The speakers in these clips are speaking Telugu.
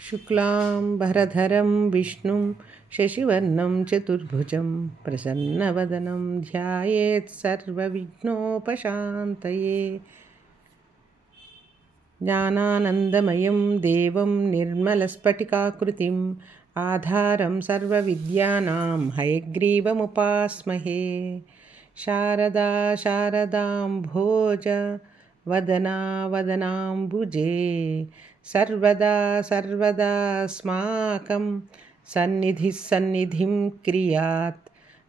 शुक्लाम्बरधरं विष्णुं शशिवर्णं चतुर्भुजं प्रसन्नवदनं ध्यायेत् सर्वविघ्नोपशान्तये। ज्ञानानन्दमयं देवं निर्मलस्फटिकाकृतिम् आधारं सर्वविद्यानां हयग्रीवमुपास्महे। शारदा शारदाम्भोज वदना वदनाम्बुजे सर्वदा सर्वदास्माकं सन्निधिः सन्निधिं क्रियात्।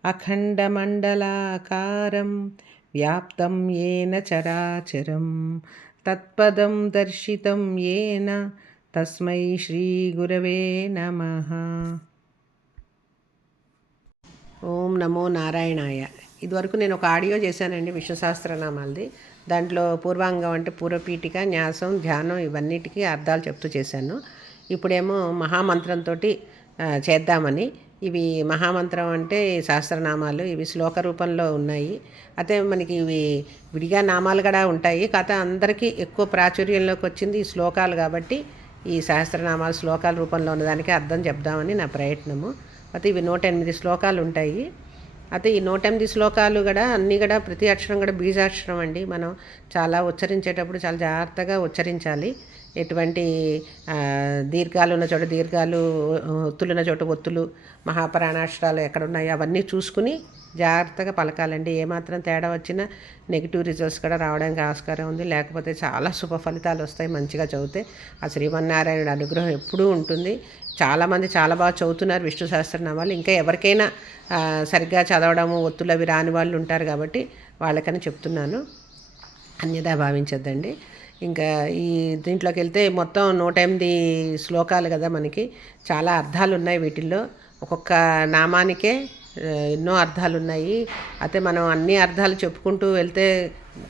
अखण्डमण्डलाकारं व्याप्तं येन चराचरं तत्पदं दर्शितं येन तस्मै श्रीगुरवे नमः। ఓం నమో నారాయణాయ. ఇదివరకు నేను ఒక ఆడియో చేశానండి విష్ణు సహస్రనామాలది. దాంట్లో పూర్వాంగం అంటే పూర్వపీఠిక, న్యాసం, ధ్యానం ఇవన్నిటికీ అర్థాలు చెప్తూ చేశాను. ఇప్పుడేమో మహామంత్రంతో చేద్దామని. ఇవి మహామంత్రం అంటే సహస్రనామాలు, ఇవి శ్లోక రూపంలో ఉన్నాయి. అయితే మనకి ఇవి విడిగా నామాలు కూడా ఉంటాయి. కథ అందరికీ ఎక్కువ ప్రాచుర్యంలోకి వచ్చింది ఈ శ్లోకాలు కాబట్టి ఈ సహస్రనామాలు శ్లోకాల రూపంలో ఉన్నదానికి అర్థం చెప్దామని నా ప్రయత్నము. అయితే ఇవి 108 శ్లోకాలు ఉంటాయి. అయితే ఈ 108 శ్లోకాలు కూడా అన్నీ కూడా ప్రతి అక్షరం కూడా బీజాక్షరం అండి. మనం చాలా ఉచ్చరించేటప్పుడు చాలా జాగ్రత్తగా ఉచ్చరించాలి. ఎటువంటి దీర్ఘాలు ఉన్న చోట దీర్ఘాలు, ఒత్తులు ఉన్న చోట ఒత్తులు, మహాప్రాణాక్షరాలు ఎక్కడున్నాయో అవన్నీ చూసుకుని జాగ్రత్తగా పలకాలండి. ఏమాత్రం తేడా వచ్చినా నెగిటివ్ రిజల్ట్స్ కూడా రావడానికి ఆస్కారం ఉంది. లేకపోతే చాలా శుభ ఫలితాలు వస్తాయి మంచిగా చదివితే. ఆ శ్రీమన్నారాయణుడి అనుగ్రహం ఎప్పుడూ ఉంటుంది. చాలామంది చాలా బాగా చదువుతున్నారు విష్ణు సహస్రనామాలు. ఇంకా ఎవరికైనా సరిగ్గా చదవడము ఒత్తులు అవి రాని వాళ్ళు ఉంటారు కాబట్టి వాళ్ళకని చెప్తున్నాను, అన్యదా భావించద్దండి. ఇంకా ఈ దీంట్లోకి వెళ్తే మొత్తం 108 శ్లోకాలు కదా, మనకి చాలా అర్థాలు ఉన్నాయి వీటిల్లో. ఒక్కొక్క నామానికే ఎన్నో అర్థాలు ఉన్నాయి. అయితే మనం అన్ని అర్థాలు చెప్పుకుంటూ వెళ్తే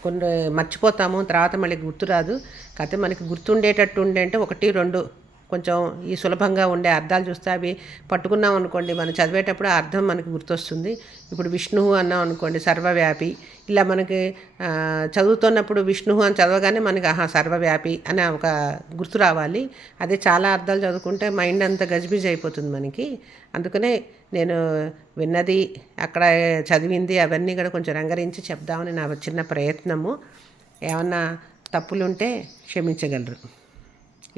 కొన్ని మర్చిపోతాము, తర్వాత మళ్ళీ గుర్తురాదు. కాకపోతే మనకి గుర్తుండేటట్టు ఉండే అంటే 1, 2 కొంచెం ఈ సులభంగా ఉండే అర్థాలు చూస్తే అవి పట్టుకున్నాం అనుకోండి, మనం చదివేటప్పుడు ఆ అర్థం మనకి గుర్తొస్తుంది. ఇప్పుడు విష్ణువు అన్నాం అనుకోండి, సర్వవ్యాపి. ఇలా మనకి చదువుతున్నప్పుడు విష్ణువు అని చదవగానే మనకి సర్వవ్యాపి అనే ఒక గుర్తు రావాలి. అదే చాలా అర్థాలు చదువుకుంటే మైండ్ అంతా గజిబిజి అయిపోతుంది మనకి. అందుకనే నేను విన్నది అక్కడ చదివింది అవన్నీ కూడా కొంచెం రంగరించి చెప్దామని నా చిన్న ప్రయత్నము. ఏమన్నా తప్పులుంటే క్షమించగలరు.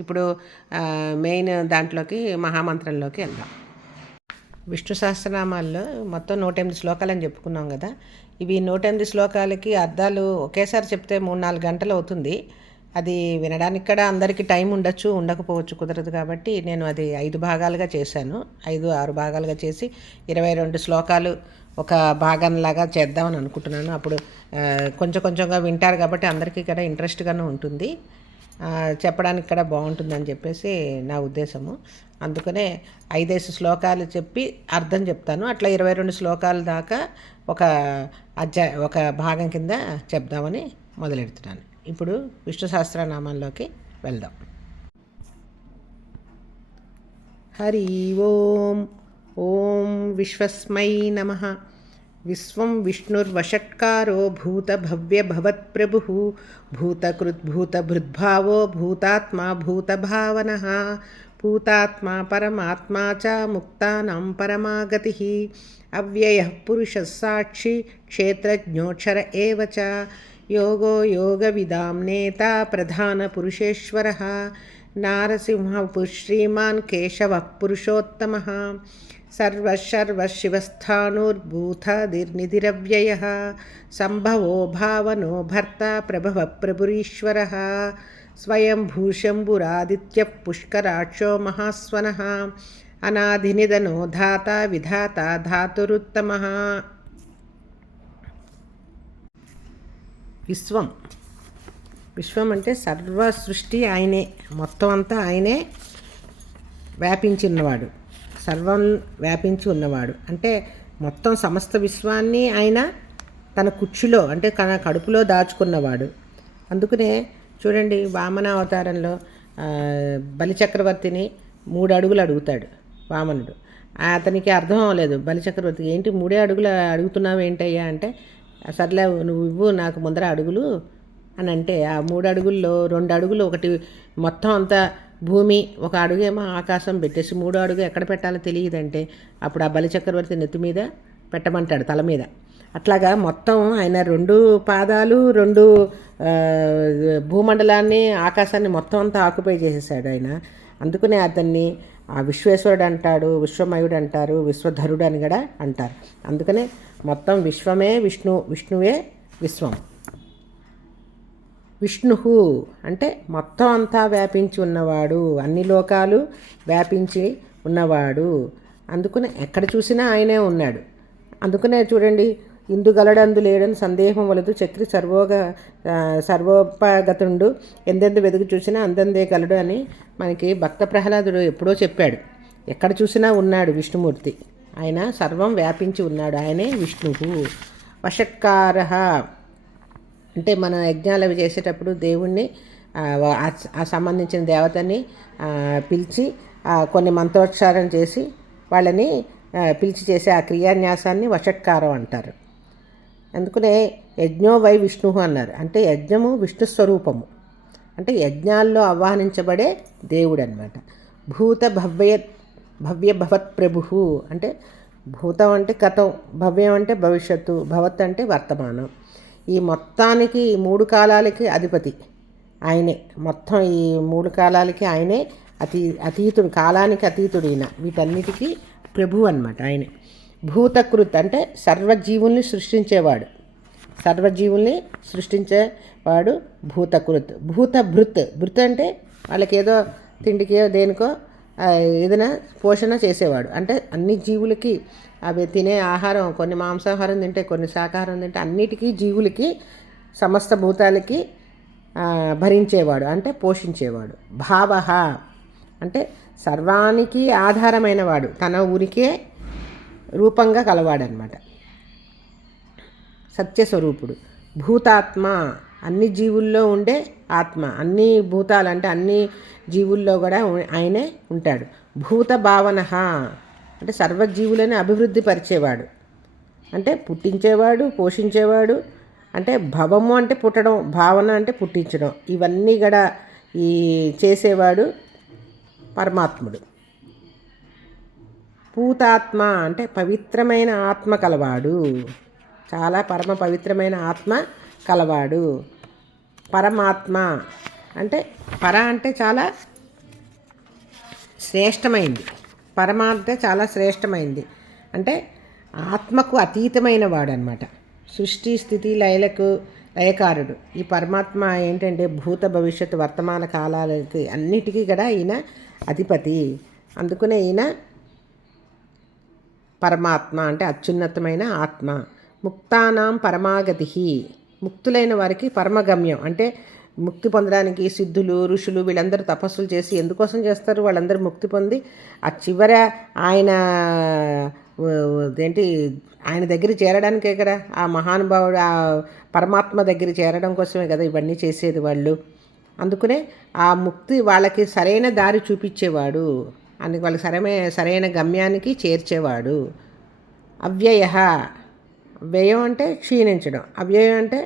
ఇప్పుడు మెయిన్ దాంట్లోకి మహామంత్రంలోకి వెళ్దాం. విష్ణు సహస్రనామాల్లో మొత్తం 108 శ్లోకాలు అని చెప్పుకున్నాం కదా. ఇవి 108 శ్లోకాలకి అర్థాలు ఒకేసారి చెప్తే 3-4 గంటలు అవుతుంది. అది వినడానికి కూడా అందరికీ టైం ఉండొచ్చు, ఉండకపోవచ్చు, కుదరదు. కాబట్టి నేను అది 5 భాగాలుగా చేశాను. 5-6 భాగాలుగా చేసి 22 శ్లోకాలు ఒక భాగంలాగా చేద్దామని అనుకుంటున్నాను. అప్పుడు కొంచెం కొంచెంగా వింటారు కాబట్టి అందరికీ కూడా ఇంట్రెస్ట్గానే ఉంటుంది, చెప్పడానికి కూడా బాగుంటుందని చెప్పేసి నా ఉద్దేశము. అందుకనే 5 శ్లోకాలు చెప్పి అర్థం చెప్తాను. అట్లా 22 శ్లోకాల దాకా ఒక భాగం కింద చెప్దామని మొదలెడుతున్నాను. ఇప్పుడు విష్ణు సహస్రనామంలోకి వెళ్దాం. హరి ఓం. ఓం విశ్వస్మై నమః. విశ్వం విష్ణుర్వషట్కారో భూతభవ్యభవత్ప్రభుః భూతకృద్భూతభృద్భావో భూతాత్మా భూతభావనః భూతాత్మా పరమాత్మా చ ముక్తానాం పరమాగతిః అవ్యయః పురుషः సాక్షి క్షేత్రజ్ఞోక్షర ఏవ చ యోగో యోగవిదాం నేత ప్రధానపురుషేశ్వరः నారసింహః శ్రీమాన్ కేశవः పురుషోత్తమः సర్వశివస్థాణుర్భూతనిధిరవ్యయः సంభవో భావనో భర్త ప్రభవ ప్రభురీశ్వరः స్వయం భూశంభురాదిత్యః పుష్కరాక్షో మహాస్వనః అనాదినిధనో ధాత విధాత ధాతురుత్తమః. విశ్వం అంటే సర్వ సృష్టి ఆయనే, మొత్తం అంతా ఆయనే వ్యాపించి ఉన్నవాడు, సర్వం వ్యాపించి ఉన్నవాడు. అంటే మొత్తం సమస్త విశ్వాన్ని ఆయన తన కుక్షిలో అంటే తన కడుపులో దాచుకున్నవాడు. అందుకనే చూడండి, వామన అవతారంలో బలిచక్రవర్తిని 3 అడుగులు అడుగుతాడు వామనుడు. అతనికి అర్థం అవ్వలేదు. బలిచక్రవర్తికి, ఏంటి 3 అడుగులు అడుగుతున్నావు ఏంటయ్యా అంటే, సర్లే నువ్వు ఇవ్వు నాకు ముందర అడుగులు అని అంటే, ఆ 3 అడుగుల్లో 2 అడుగులు ఒకటి మొత్తం అంతా భూమి, ఒక అడుగేమో ఆకాశం పెట్టేసి మూడో అడుగు ఎక్కడ పెట్టాలో తెలియదంటే అప్పుడు ఆ బలిచక్రవర్తి నెత్తి మీద పెట్టమంటాడు, తల మీద. అట్లాగా మొత్తం ఆయన 2 పాదాలు 2 భూమండలాన్ని, ఆకాశాన్ని మొత్తం అంతా ఆక్యుపై చేసేసాడు ఆయన. అందుకనే అతన్ని ఆ విశ్వేశ్వరుడు అంటాడు, విశ్వమయుడు అంటారు, విశ్వధరుడు అని కూడా అంటారు. అందుకనే మొత్తం విశ్వమే విష్ణువే విశ్వం. విష్ణు అంటే మొత్తం అంతా వ్యాపించి ఉన్నవాడు, అన్ని లోకాలు వ్యాపించి ఉన్నవాడు. అందుకనే ఎక్కడ చూసినా ఆయనే ఉన్నాడు. అందుకనే చూడండి, ఇందుగలడందు లేడని సందేహం వలదు, చక్రి సర్వోపగతుండు, ఎందెందు వెదుగు చూసినా అందందే గలడు అని మనకి భక్త ప్రహ్లాదుడు ఎప్పుడో చెప్పాడు. ఎక్కడ చూసినా ఉన్నాడు విష్ణుమూర్తి. ఆయన సర్వం వ్యాపించి ఉన్నాడు. ఆయనే విష్ణువు. వషట్కార అంటే మన యజ్ఞాలు అవి చేసేటప్పుడు దేవుణ్ణి ఆ సంబంధించిన దేవతని పిలిచి కొన్ని మంత్రోచ్చారం చేసి వాళ్ళని పిలిచి చేసే ఆ క్రియాన్యాసాన్ని వషట్కారం అంటారు. అందుకనే యజ్ఞో వై విష్ణు అన్నారు. అంటే యజ్ఞము విష్ణు స్వరూపము, అంటే యజ్ఞాల్లో ఆహ్వానించబడే దేవుడు అనమాట. భూత భవ్య భవత్ ప్రభు అంటే భూతం అంటే గతం, భవ్యం అంటే భవిష్యత్తు, భవత్ అంటే వర్తమానం. ఈ మొత్తానికి 3 కాలాలకి అధిపతి ఆయనే. మొత్తం ఈ 3 కాలాలకి ఆయనే అతీతుడు, కాలానికి అతీతుడు ఈయన. వీటన్నిటికీ ప్రభు అన్నమాట ఆయనే. భూతకృత్ అంటే సర్వజీవుల్ని సృష్టించేవాడు, సర్వజీవుల్ని సృష్టించేవాడు భూతకృత్. భృత్ అంటే వాళ్ళకి ఏదో తిండికో దేనికో ఏదైనా పోషణ చేసేవాడు. అంటే అన్ని జీవులకి అవి తినే ఆహారం, కొన్ని మాంసాహారం తింటే, కొన్ని శాకాహారం తింటే, అన్నిటికీ జీవులకి, సమస్త భూతాలకి భరించేవాడు, అంటే పోషించేవాడు. భావ అంటే సర్వానికి ఆధారమైన వాడు, తన ఊరికే రూపంగా కలవాడనమాట. సత్యస్వరూపుడు. భూతాత్మ అన్ని జీవుల్లో ఉండే ఆత్మ, అన్ని భూతాలు అంటే అన్ని జీవుల్లో కూడా ఆయనే ఉంటాడు. భూత భావన అంటే సర్వజీవులను అభివృద్ధి పరిచేవాడు, అంటే పుట్టించేవాడు, పోషించేవాడు. అంటే భవము అంటే పుట్టడం, భావన అంటే పుట్టించడం, ఇవన్నీ కూడా ఈ చేసేవాడు పరమాత్ముడు. పూతాత్మ అంటే పవిత్రమైన ఆత్మ కలవాడు, చాలా పరమ పవిత్రమైన ఆత్మ కలవాడు. పరమాత్మ అంటే అంటే చాలా శ్రేష్టమైంది, పరమాత్మ చాలా శ్రేష్టమైంది. అంటే ఆత్మకు అతీతమైన వాడు అనమాట. సృష్టి స్థితి లయలకు లయకారుడు. ఈ పరమాత్మ ఏంటంటే భూత భవిష్యత్తు వర్తమాన కాలాలకి అన్నిటికీ కూడా ఈయన అధిపతి. అందుకనే ఈయన పరమాత్మ అంటే అత్యున్నతమైన ఆత్మ. ముక్తానాం పరమాగతి, ముక్తులైన వారికి పరమగమ్యం. అంటే ముక్తి పొందడానికి సిద్ధులు, ఋషులు వీళ్ళందరూ తపస్సులు చేసి ఎందుకోసం చేస్తారు? వాళ్ళందరూ ముక్తి పొంది ఆ చివర ఆయన ఆయన దగ్గర చేరడానికే కదా, ఆ మహానుభావుడు ఆ పరమాత్మ దగ్గర చేరడం కోసమే కదా ఇవన్నీ చేసేది వాళ్ళు. అందుకనే ఆ ముక్తి వాళ్ళకి సరైన దారి చూపించేవాడు, అందుకు వాళ్ళకి సరైన గమ్యానికి చేర్చేవాడు. అవ్యయ, వ్యయం అంటే క్షీణించడం, అవ్యయం అంటే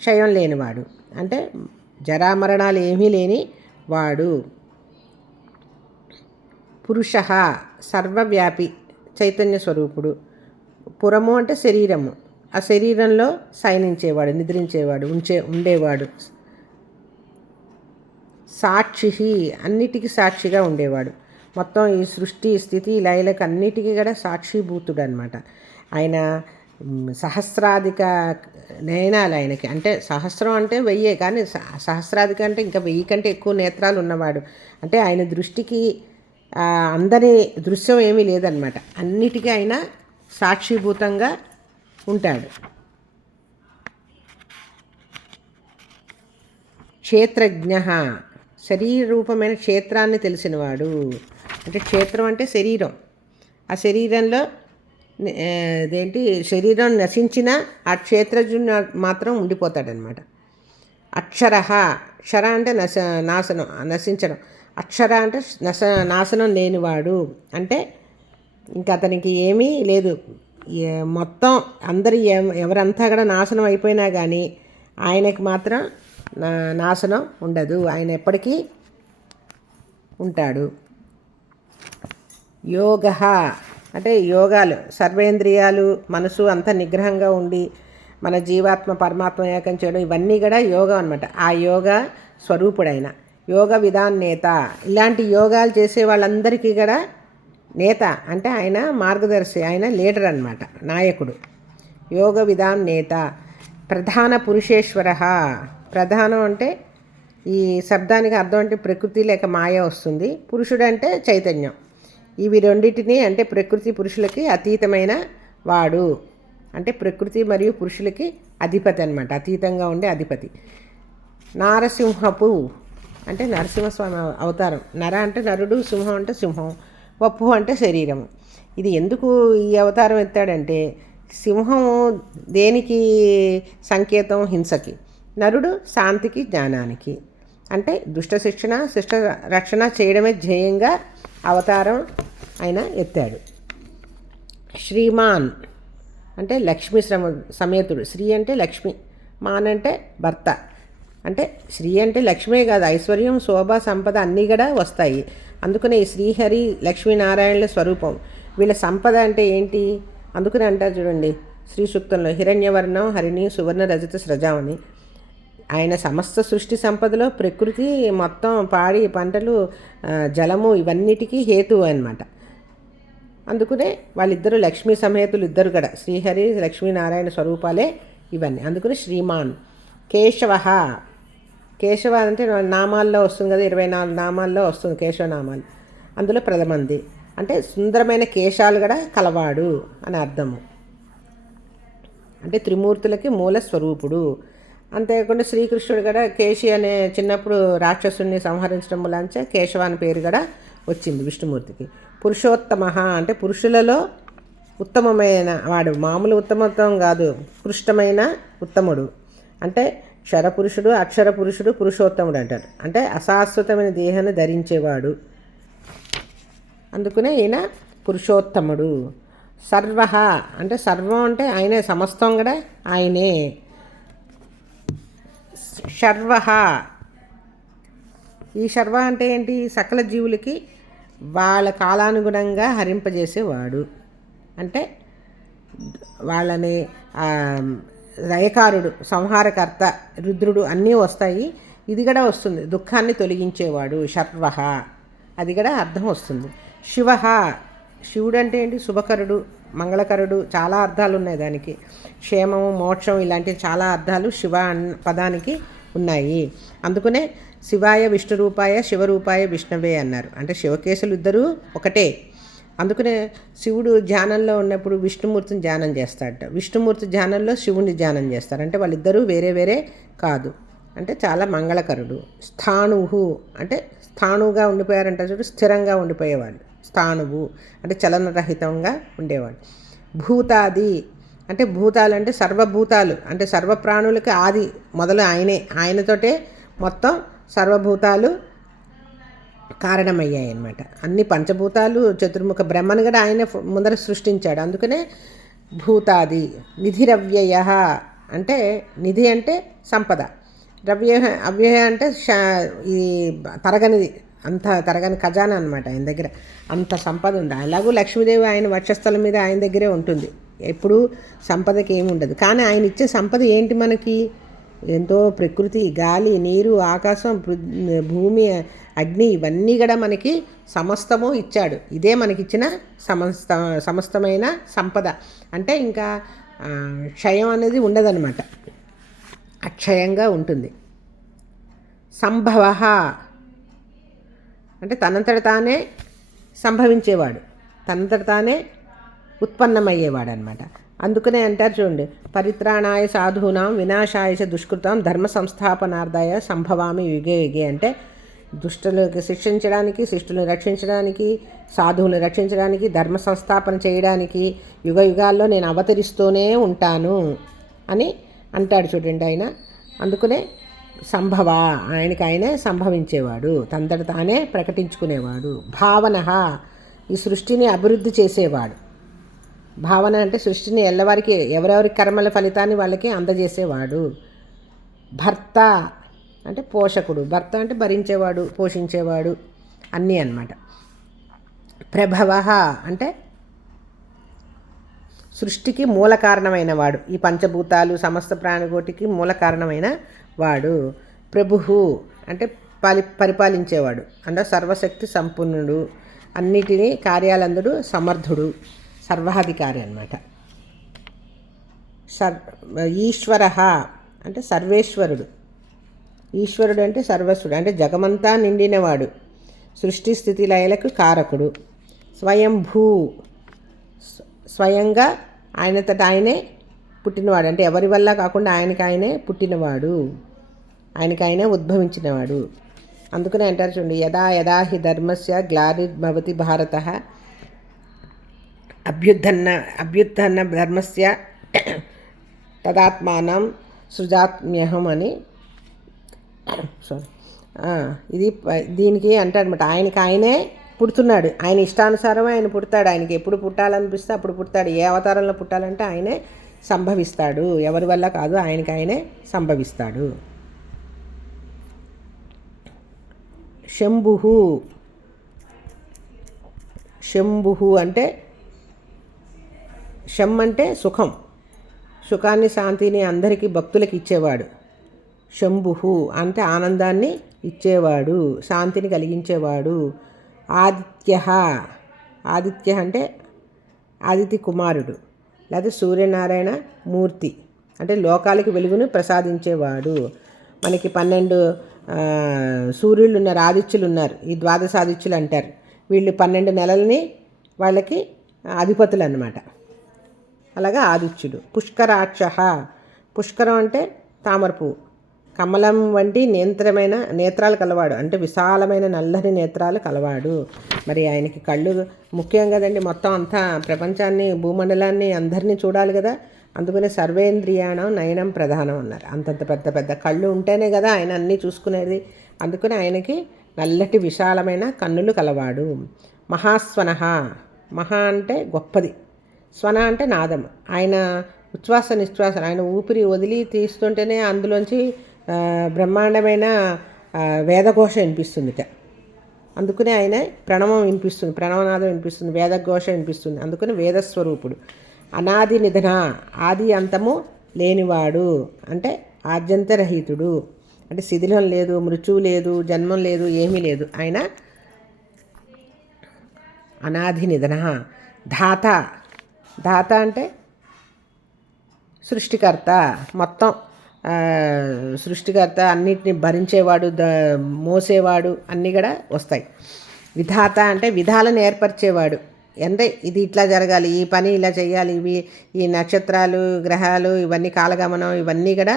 క్షయం లేనివాడు, అంటే జరామరణాలు ఏమీ లేని వాడు. పురుష సర్వవ్యాపి చైతన్య స్వరూపుడు. పురము అంటే శరీరము, ఆ శరీరంలో శయనించేవాడు, నిద్రించేవాడు, ఉండేవాడు. సాక్షి అన్నిటికీ సాక్షిగా ఉండేవాడు. మొత్తం ఈ సృష్టి స్థితి లయలకు అన్నిటికీ కూడా సాక్షిభూతుడు అనమాట. ఆయన సహస్రాధిక నయనాలు ఆయనకి, అంటే సహస్రం అంటే 1000, కానీ సహస్రాధిక అంటే ఇంకా 1000 కంటే ఎక్కువ నేత్రాలు ఉన్నవాడు. అంటే ఆయన దృష్టికి అందరి దృశ్యం ఏమీ లేదనమాట, అన్నిటికీ ఆయన సాక్షిభూతంగా ఉంటాడు. క్షేత్రజ్ఞ శరీర రూపమైన క్షేత్రాన్ని తెలిసినవాడు. అంటే క్షేత్రం అంటే శరీరం, ఆ శరీరంలో శరీరం నశించిన ఆ క్షేత్రజ్ఞుడు మాత్రం ఉండిపోతాడనమాట. అక్షర, క్షర అంటే నాశనం, నశించడం. అక్షర అంటే నాశనం లేనివాడు, అంటే ఇంకా అతనికి ఏమీ లేదు. మొత్తం అందరు ఎవరంతా కూడా నాశనం అయిపోయినా కానీ ఆయనకి మాత్రం నాశనం ఉండదు. ఆయన ఎప్పటికీ ఉంటాడు. యోగ అంటే యోగాలు, సర్వేంద్రియాలు మనసు అంతా నిగ్రహంగా ఉండి మన జీవాత్మ పరమాత్మ ఏకం చేయడం, ఇవన్నీ కూడా యోగం అనమాట. ఆ యోగా స్వరూపుడైన యోగ విధాన్ నేత. ఇలాంటి యోగాలు చేసే వాళ్ళందరికీ కూడా నేత అంటే ఆయన మార్గదర్శి, ఆయన లీడర్ అనమాట, నాయకుడు. యోగ విధాన్ నేత. ప్రధాన పురుషేశ్వర. ప్రధానం అంటే ఈ శబ్దానికి అర్థం అంటే ప్రకృతి లేక మాయ వస్తుంది. పురుషుడు అంటే చైతన్యం. ఇవి రెండింటినీ అంటే ప్రకృతి పురుషులకి అతీతమైన వాడు. అంటే ప్రకృతి మరియు పురుషులకి అధిపతి అనమాట, అతీతంగా ఉండే అధిపతి. నారసింహపు అంటే నరసింహస్వామి అవతారం. నర అంటే నరుడు, సింహం అంటే సింహం, వప్పు అంటే శరీరం. ఇది ఎందుకు ఈ అవతారం ఎత్తాడంటే సింహం దేనికి సంకేతం? హింసకి. నరుడు శాంతికి, జ్ఞానానికి. అంటే దుష్ట శిక్షణ, శిష్ట రక్షణ చేయడమే ధ్యేయంగా అవతారం ఆయన ఎత్తాడు. శ్రీమాన్ అంటే లక్ష్మీ సమేతుడు. శ్రీ అంటే లక్ష్మి, మాన్ అంటే భర్త. అంటే శ్రీ అంటే లక్ష్మే కాదు, ఐశ్వర్యం, శోభ, సంపద అన్నీ కూడా వస్తాయి. అందుకనే ఈ శ్రీహరి లక్ష్మీనారాయణుల స్వరూపం. వీళ్ళ సంపద అంటే ఏంటి? అందుకనే అంటారు చూడండి శ్రీ సూక్తంలో, హిరణ్యవర్ణం హరిణి సువర్ణ రజత స్రజామని. ఆయన సమస్త సృష్టి సంపదలో ప్రకృతి మొత్తం, పాడి పంటలు, జలము ఇవన్నిటికీ హేతువు అన్నమాట. అందుకనే వాళ్ళిద్దరూ లక్ష్మీ సమేతులు, ఇద్దరు కూడా శ్రీహరి లక్ష్మీనారాయణ స్వరూపాలే ఇవన్నీ. అందుకని శ్రీమాన్. కేశవ. కేశవ అంటే నామాల్లో వస్తుంది కదా, 24 నామాల్లో వస్తుంది కేశవనామాలు. అందులో ప్రథమంది అంటే సుందరమైన కేశాలు కూడా కలవాడు అని అర్థము. అంటే త్రిమూర్తులకి మూల స్వరూపుడు. అంతేకాకుండా శ్రీకృష్ణుడు కూడా కేశి అనే చిన్నప్పుడు రాక్షసుని సంహరించడం వల్ల కేశవ అని పేరు కూడా వచ్చింది విష్ణుమూర్తికి. పురుషోత్తమ అంటే పురుషులలో ఉత్తమమైన వాడు. మామూలు ఉత్తమత్వం కాదు, ఉత్కృష్టమైన ఉత్తముడు. అంటే క్షరపురుషుడు, అక్షర పురుషుడు, పురుషోత్తముడు అంటారు. అంటే అశాశ్వతమైన దేహాన్ని ధరించేవాడు. అందుకనే ఈయన పురుషోత్తముడు. సర్వ అంటే సర్వం అంటే ఆయనే, సమస్తం కూడా ఆయనే. శర్వ. ఈ శర్వ అంటే ఏంటి? సకల జీవులకి వాళ్ళ కాలానుగుణంగా హరింపజేసేవాడు. అంటే వాళ్ళని దయకారుడు, సంహారకర్త, రుద్రుడు అన్నీ వస్తాయి. ఇది కూడా వస్తుంది, దుఃఖాన్ని తొలగించేవాడు శర్వ. అది కూడా అర్థం వస్తుంది. శివ. శివుడు అంటే ఏంటి? శుభకరుడు, మంగళకరుడు. చాలా అర్థాలు ఉన్నాయి దానికి. క్షేమము, మోక్షం ఇలాంటి చాలా అర్థాలు శివ పదానికి ఉన్నాయి. అందుకనే శివాయ విష్ణురూపాయ శివరూపాయ విష్ణవే అన్నారు. అంటే శివకేశులు ఇద్దరూ ఒకటే. అందుకనే శివుడు ధ్యానంలో ఉన్నప్పుడు విష్ణుమూర్తిని ధ్యానం చేస్తాడట, విష్ణుమూర్తి ధ్యానంలో శివుని ధ్యానం చేస్తారు. అంటే వాళ్ళిద్దరూ వేరే వేరే కాదు. అంటే చాలా మంగళకరుడు. స్థాణువు అంటే స్థాణువుగా ఉండిపోయారంట చూడు, స్థిరంగా ఉండిపోయేవాడు. స్థాణువు అంటే చలనరహితంగా ఉండేవాడు. భూతాది అంటే భూతాలు అంటే సర్వభూతాలు, అంటే సర్వప్రాణులకి ఆది మొదలు ఆయనే. ఆయనతోటే మొత్తం సర్వభూతాలు కారణమయ్యాయి అన్నమాట. అన్ని పంచభూతాలు, చతుర్ముఖ బ్రహ్మను కూడా ఆయన ముందర సృష్టించాడు. అందుకనే భూతాది. నిధిరవ్యయ అంటే నిధి అంటే సంపద, రవ్య అవ్యయ అంటే ఈ తరగనిది, అంత తరగని ఖజానా అనమాట. ఆయన దగ్గర అంత సంపద ఉంది. అలాగూ లక్ష్మీదేవి ఆయన వక్షస్థలం మీద ఆయన దగ్గరే ఉంటుంది. ఎప్పుడు సంపదకి ఏమి ఉండదు. కానీ ఆయన ఇచ్చే సంపద ఏంటి? మనకి ఎంతో ప్రకృతి, గాలి, నీరు, ఆకాశం, భూమి, అగ్ని ఇవన్నీ కూడా మనకి సమస్తము ఇచ్చాడు. ఇదే మనకిచ్చిన సమస్తమైన సంపద. అంటే ఇంకా క్షయం అనేది ఉండదన్నమాట, అక్షయంగా ఉంటుంది. సంభవ అంటే తనంతట తానే సంభవించేవాడు, తనంతట తానే ఉత్పన్నమయ్యేవాడు అనమాట. అందుకనే అంటారు చూడండి, పరిత్రాణాయ సాధూనాం వినాశాయ దుష్కృతాం ధర్మ సంస్థాపనార్థాయ సంభవామి యుగే యుగే. అంటే దుష్టులకు శిక్షించడానికి, శిష్టులను రక్షించడానికి, సాధువులను రక్షించడానికి, ధర్మ సంస్థాపన చేయడానికి యుగ యుగాల్లో నేను అవతరిస్తూనే ఉంటాను అని అంటాడు చూడండి ఆయన. అందుకనే సంభవ, ఆయనకి ఆయనే సంభవించేవాడు, తనంతట తానే ప్రకటించుకునేవాడు. భావన ఈ సృష్టిని అభివృద్ధి చేసేవాడు. భావన అంటే సృష్టిని ఎల్లవారికి, ఎవరెవరి కర్మల ఫలితాన్ని వాళ్ళకి అందజేసేవాడు. భర్త అంటే పోషకుడు, భర్త అంటే భరించేవాడు, పోషించేవాడు. అన్నీ అన్నమాట. ప్రభవ అంటే సృష్టికి మూల కారణమైన వాడు, ఈ పంచభూతాలు సమస్త ప్రాణికోటికి మూల కారణమైన వాడు. ప్రభు అంటే పరిపాలించేవాడు, అంటే సర్వశక్తి సంపన్నుడు, అన్నిటినీ కార్యాలందుడు సమర్థుడు, సర్వాధికారి అన్నమాట. ఈశ్వర అంటే సర్వేశ్వరుడు. ఈశ్వరుడు అంటే సర్వస్వుడు, అంటే జగమంతా నిండినవాడు, సృష్టి స్థితి లయలకు కారకుడు. స్వయంభూ స్వయంగా ఆయనతట ఆయనే పుట్టినవాడు, అంటే ఎవరి వల్ల కాకుండా ఆయనకాయనే పుట్టినవాడు, ఆయనకాయనే ఉద్భవించినవాడు. అందుకనే అంటారు చూడండి, యదా యదా హి ధర్మస్య గ్లానిర్భవతి భారత అభ్యుత్థన్న ధర్మస్య తదాత్మానం సృజాత్మ్యహం అని. సారీ, ఇది దీనికి అంటారనమాట. ఆయనకి ఆయనే పుడుతున్నాడు, ఆయన ఇష్టానుసారమే ఆయన పుడతాడు, ఆయనకి ఎప్పుడు పుట్టాలనిపిస్తే అప్పుడు పుడతాడు. ఏ అవతారంలో పుట్టాలంటే ఆయనే సంభవిస్తాడు, ఎవరి వల్ల కాదు, ఆయనకి ఆయనే సంభవిస్తాడు. శంభు అంటే శం అంటే సుఖం, సుఖాన్ని శాంతిని అందరికీ భక్తులకు ఇచ్చేవాడు. శంభు అంటే ఆనందాన్ని ఇచ్చేవాడు, శాంతిని కలిగించేవాడు. ఆదిత్య అంటే ఆదిత్య కుమారుడు, లేదా సూర్యనారాయణ మూర్తి అంటే లోకాలకి వెలుగును ప్రసాదించేవాడు. మనకి 12 సూర్యులు ఉన్నారు, ఆదిత్యులు ఉన్నారు, ఈ ద్వాదశాదిత్యులు అంటారు. వీళ్ళు 12 నెలలని వాళ్ళకి అధిపతులు అన్నమాట. అలాగా ఆదిత్యుడు. పుష్కరాక్ష, పుష్కరం అంటే తామరపువ్వు, కమలం వంటి నేత్రాలు కలవాడు, అంటే విశాలమైన నల్లని నేత్రాలు కలవాడు. మరి ఆయనకి కళ్ళు ముఖ్యం కదండి, మొత్తం అంతా ప్రపంచాన్ని భూమండలాన్ని అందరినీ చూడాలి కదా. అందుకనే సర్వేంద్రియాణం నయనం ప్రధానం అన్నారు. అంతంత పెద్ద పెద్ద కళ్ళు ఉంటేనే కదా ఆయన అన్నీ చూసుకునేది. అందుకని ఆయనకి నల్లటి విశాలమైన కన్నులు కలవాడు. మహాస్వనః, మహా అంటే గొప్పది, స్వన అంటే నాదం. ఆయన ఉచ్ఛ్వాస నిశ్వాస, ఆయన ఊపిరి వదిలి తీస్తుంటేనే అందులోంచి బ్రహ్మాండమైన వేదఘోష వినిపిస్తుందిట. అందుకనే ఆయన ప్రణవం వినిపిస్తుంది, ప్రణవనాదం వినిపిస్తుంది, వేదఘోష వినిపిస్తుంది. అందుకని వేదస్వరూపుడు. అనాది నిధన, ఆది అంతము లేనివాడు, అంటే ఆద్యంతరహితుడు, అంటే శిథిలం లేదు, మృత్యువు లేదు, జన్మం లేదు, ఏమీ లేదు. ఆయన అనాది నిధన. ధాత అంటే సృష్టికర్త, మొత్తం సృష్టికర్త, అన్నిటిని భరించేవాడు, మోసేవాడు, అన్నీ కూడా వస్తాయి. విధాత అంటే విధాలను ఏర్పరిచేవాడు, అంటే ఇది ఇట్లా జరగాలి, ఈ పని ఇలా చేయాలి, ఈ నక్షత్రాలు గ్రహాలు ఇవన్నీ కాలగమనం ఇవన్నీ కూడా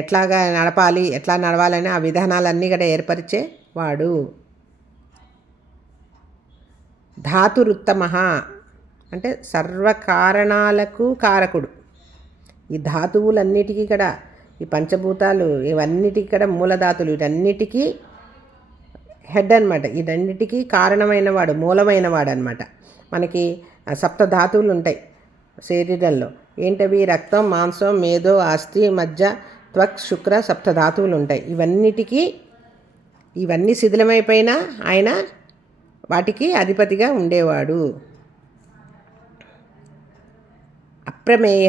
ఎట్లాగా నడపాలి, ఎట్లా నడవాలని ఆ విధానాలన్నీ కూడా ఏర్పరిచేవాడు. ధాతురుత్తమ అంటే సర్వకారణాలకు కారకుడు. ఈ ధాతువులన్నిటికీ కూడా, ఈ పంచభూతాలు ఇవన్నిటికీ కూడా మూలధాతులు, వీటన్నిటికీ హెడ్ అనమాట. వీటన్నిటికీ కారణమైన వాడు, మూలమైన వాడు అనమాట. మనకి సప్తధాతువులు ఉంటాయి శరీరంలో. ఏంటవి? రక్తం, మాంసం, మేధో, అస్థి, మజ్జ, త్వక్, శుక్ర, సప్తధాతువులు ఉంటాయి. ఇవన్నీ శిథిలమైపోయినా ఆయన వాటికి అధిపతిగా ఉండేవాడు. అప్రమేయ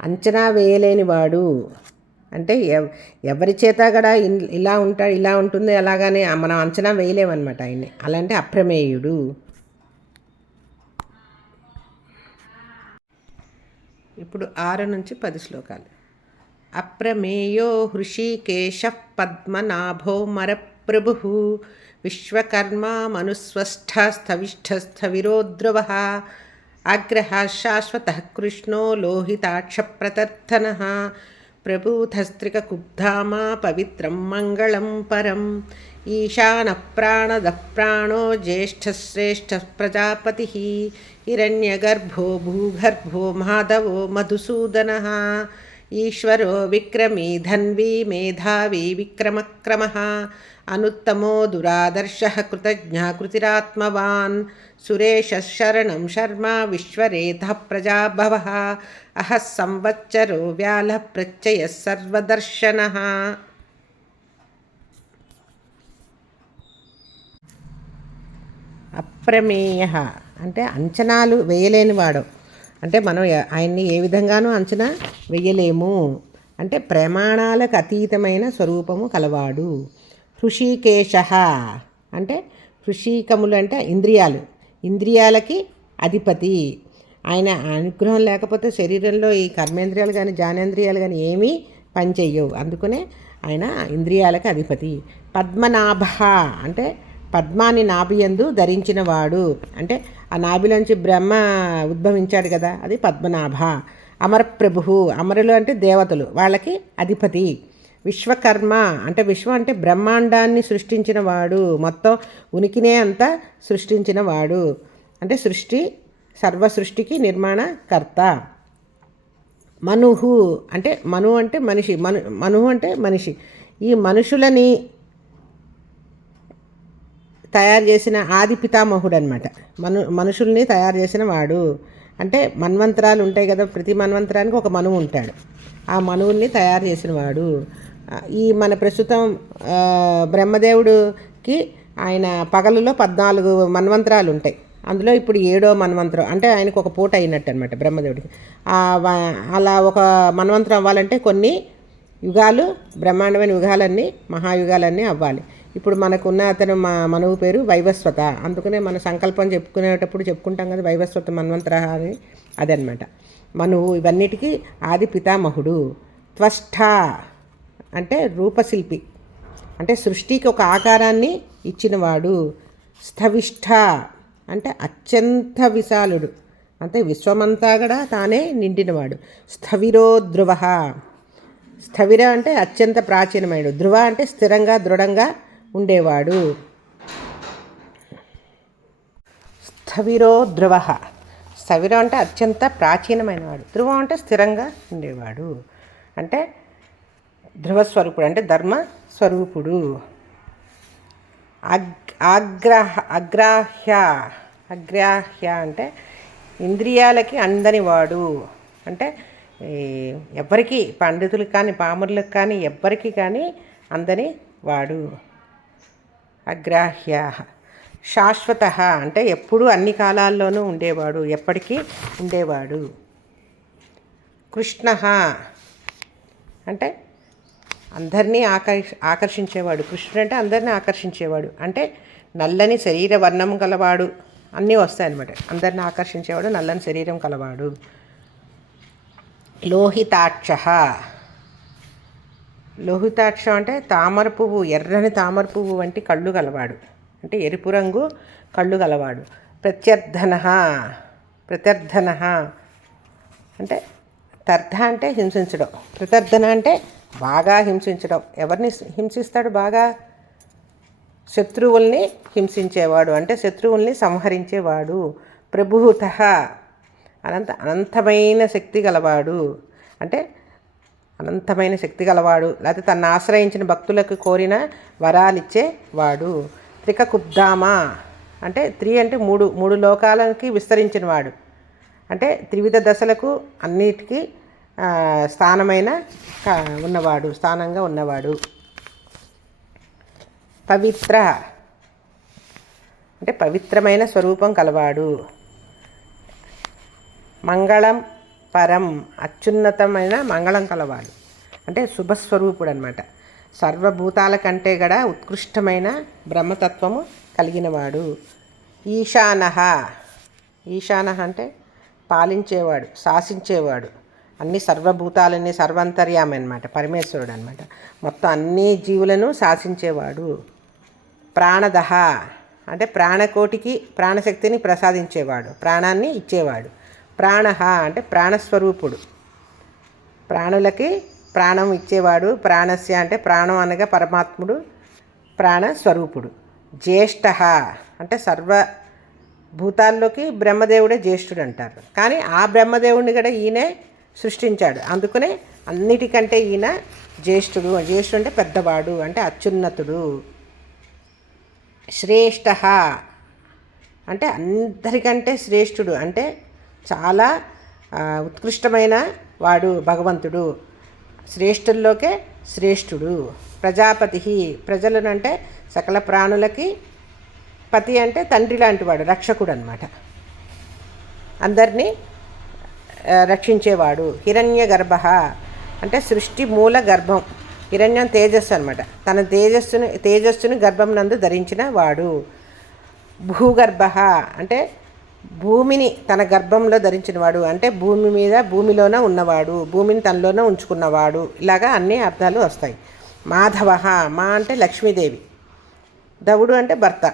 అంచనా వేయలేనివాడు, అంటే ఎవరి చేత కూడా ఇలా ఉంటాడు, ఇలా ఉంటుంది అలాగానే మనం అంచనా వేయలేమన్నమాట ఆయన్ని. అలాంటి అప్రమేయుడు. ఇప్పుడు 6 నుంచి 10 శ్లోకాలు. అప్రమేయో హృషీకేశ పద్మనాభో మరప్రభు విశ్వకర్మ మనుస్వస్థస్థవిష్ఠస్థవిరో ధ్రువః ఆగ్రహ శాశ్వత కృష్ణో లోహితాక్ష ప్రతర్థన ప్రభూతస్త్రికకుబ్ధామా పవిత్రం మంగళం పరం ఈశాన ప్రాణద ప్రాణో జ్యేష్ఠశ్రేష్ఠ ప్రజాపతి హిరణ్యగర్భో భూగర్భో మాధవో మధుసూదన ఈశ్వరో విక్రమీ ధన్వీ మేధావీ విక్రమక్రమ అనుత్తమో దురాదర్శ కృతజ్ఞాకృతిరాత్మవాన్ సురేశ శరణం శర్మ విశ్వరేధ ప్రజాభవ అహ సంవత్సరో వ్యాల ప్రత్యయ సర్వదర్శన. అప్రమేయ అంటే అంచనాలు వేయలేనివాడు. అంటే మనం ఆయన్ని ఏ విధంగానూ అంచనా వేయలేము. అంటే ప్రమాణాలకు అతీతమైన స్వరూపము కలవాడు. హృషికేశ అంటే హృషికములు అంటే ఇంద్రియాలు, ఇంద్రియాలకి అధిపతి. ఆయన అనుగ్రహం లేకపోతే శరీరంలో ఈ కర్మేంద్రియాలు కానీ జ్ఞానేంద్రియాలు కానీ ఏమీ పనిచేయవు. అందుకనే ఆయన ఇంద్రియాలకు అధిపతి. పద్మనాభ అంటే పద్మాన్ని నాభియందు ధరించినవాడు. అంటే ఆ నాభిలోంచి బ్రహ్మ ఉద్భవించాడు కదా, అది పద్మనాభ. అమరప్రభు, అమరులు అంటే దేవతలు, వాళ్ళకి అధిపతి. విశ్వకర్మ అంటే విశ్వం అంటే బ్రహ్మాండాన్ని సృష్టించిన వాడు, మొత్తం ఉనికినే అంతా సృష్టించిన వాడు. అంటే సర్వ సృష్టికి నిర్మాణకర్త. మనుహు అంటే మనిషి, మనుహు అంటే మనిషి. ఈ మనుషులని తయారు చేసిన ఆది పితామహుడు అనమాట. మనుషుల్ని తయారు చేసిన వాడు. అంటే మన్వంతరాలు ఉంటాయి కదా, ప్రతి మన్వంతరానికి ఒక మనువు ఉంటాడు. ఆ మనువుల్ని తయారు చేసిన వాడు. ఈ మన ప్రస్తుతం బ్రహ్మదేవుడికి ఆయన పగలులో 14 మన్వంతరాలు ఉంటాయి. అందులో ఇప్పుడు 7వ మన్వంతరం, అంటే ఆయనకు ఒక పూట అయినట్టు అనమాట బ్రహ్మదేవుడికి. అలా ఒక మన్వంతరం అవ్వాలంటే కొన్ని యుగాలు, బ్రహ్మాండమైన యుగాలన్నీ, మహాయుగాలన్నీ అవ్వాలి. ఇప్పుడు మనకున్న అతను మనువు పేరు వైవస్వత. అందుకనే మన సంకల్పం చెప్పుకునేటప్పుడు చెప్పుకుంటాం కదా, వైవస్వత మన్వంతర అని. అదనమాట మనువు. ఇవన్నిటికీ ఆది పితామహుడు. త్వష్ట అంటే రూపశిల్పి, అంటే సృష్టికి ఒక ఆకారాన్ని ఇచ్చినవాడు. స్థవిష్ఠ అంటే అత్యంత విశాలుడు, అంటే విశ్వమంతా కూడా తానే నిండినవాడు. స్థవిరో ధ్రువ, స్థవిర అంటే అత్యంత ప్రాచీనమైన, ధ్రువ అంటే స్థిరంగా దృఢంగా ఉండేవాడు. స్థవిరో ధ్రువ, స్థవిరం అంటే అత్యంత ప్రాచీనమైనవాడు, ధ్రువం అంటే స్థిరంగా ఉండేవాడు. అంటే ధ్రువస్వరూపుడు అంటే ధర్మస్వరూపుడు. అగ్రాహ్య అంటే ఇంద్రియాలకి అందనివాడు. అంటే ఎవ్వరికి, పండితులకు కానీ పామరులకు కానీ ఎవ్వరికి కానీ అందని వాడు. అగ్రాహ్య. శాశ్వత అంటే ఎప్పుడూ అన్ని కాలాల్లోనూ ఉండేవాడు, ఎప్పటికీ ఉండేవాడు. కృష్ణ అంటే అందరినీ ఆకర్షించేవాడు. కృష్ణుడు అంటే అందరినీ ఆకర్షించేవాడు. అంటే నల్లని శరీర వర్ణం కలవాడు, అన్నీ వస్తాయన్నమాట. అందరిని ఆకర్షించేవాడు, నల్లని శరీరం కలవాడు. లోహితాక్ష, లోహితాక్షం అంటే తామర పువ్వు, ఎర్రని తామర పువ్వు వంటి కళ్ళు గలవాడు, అంటే ఎరుపు రంగు కళ్ళు గలవాడు. ప్రత్యర్థన అంటే తర్ధ అంటే హింసించడం, ప్రత్యర్థన అంటే బాగా హింసించడం. ఎవరిని హింసిస్తాడు? బాగా శత్రువుల్ని హింసించేవాడు, అంటే శత్రువుల్ని సంహరించేవాడు. ప్రభుహుత అనంతమైన శక్తి గలవాడు, అంటే అనంతమైన శక్తి గలవాడు. లేకపోతే తను ఆశ్రయించిన భక్తులకు కోరిన వరాలిచ్చేవాడు. త్రికకుబ్ధామ అంటే అంటే మూడు లోకాలకి విస్తరించిన వాడు, అంటే త్రివిధ దశలకు అన్నిటికీ స్థానంగా ఉన్నవాడు. పవిత్ర అంటే పవిత్రమైన స్వరూపం కలవాడు. మంగళం పరం అత్యున్నతమైన మంగళం కలవాడు, అంటే శుభస్వరూపుడు అనమాట. సర్వభూతాల కంటే కూడా ఉత్కృష్టమైన బ్రహ్మతత్వము కలిగినవాడు. ఈశాన అంటే పాలించేవాడు, శాసించేవాడు. అన్ని సర్వభూతాలని సర్వంతర్యామి అనమాట, పరమేశ్వరుడు అనమాట. మొత్తం అన్ని జీవులను శాసించేవాడు. ప్రాణదహ అంటే ప్రాణకోటికి ప్రాణశక్తిని ప్రసాదించేవాడు, ప్రాణాన్ని ఇచ్చేవాడు. ప్రాణ అంటే ప్రాణస్వరూపుడు, ప్రాణులకి ప్రాణం ఇచ్చేవాడు. ప్రాణస్య అంటే ప్రాణం అనగా పరమాత్ముడు, ప్రాణస్వరూపుడు. జ్యేష్ఠ అంటే సర్వభూతాల్లోకి బ్రహ్మదేవుడే జ్యేష్ఠుడు అంటారు. కానీ ఆ బ్రహ్మదేవుడిని కూడా ఈయనే సృష్టించాడు, అందుకనే అన్నిటికంటే ఈయన జ్యేష్ఠుడు. జ్యేష్ఠుడు అంటే పెద్దవాడు, అంటే అత్యున్నతుడు. శ్రేష్ఠ అంటే అందరికంటే శ్రేష్ఠుడు, అంటే చాలా ఉత్కృష్టమైన వాడు భగవంతుడు, శ్రేష్ఠుల్లోకే శ్రేష్ఠుడు. ప్రజాపతి ప్రజలనంటే సకల ప్రాణులకి పతి అంటే తండ్రి లాంటి వాడు, రక్షకుడు అనమాట, అందరినీ రక్షించేవాడు. హిరణ్య గర్భ అంటే సృష్టి మూల గర్భం. హిరణ్యం తేజస్సు అనమాట, తన తేజస్సుని గర్భం నందు ధరించిన వాడు. భూగర్భ అంటే భూమిని తన గర్భంలో ధరించినవాడు, అంటే భూమి మీద భూమిలోనే ఉన్నవాడు, భూమిని తనలోనే ఉంచుకున్నవాడు. ఇలాగా అన్ని అర్థాలు వస్తాయి. మాధవ, మా అంటే లక్ష్మీదేవి, దవుడు అంటే భర్త,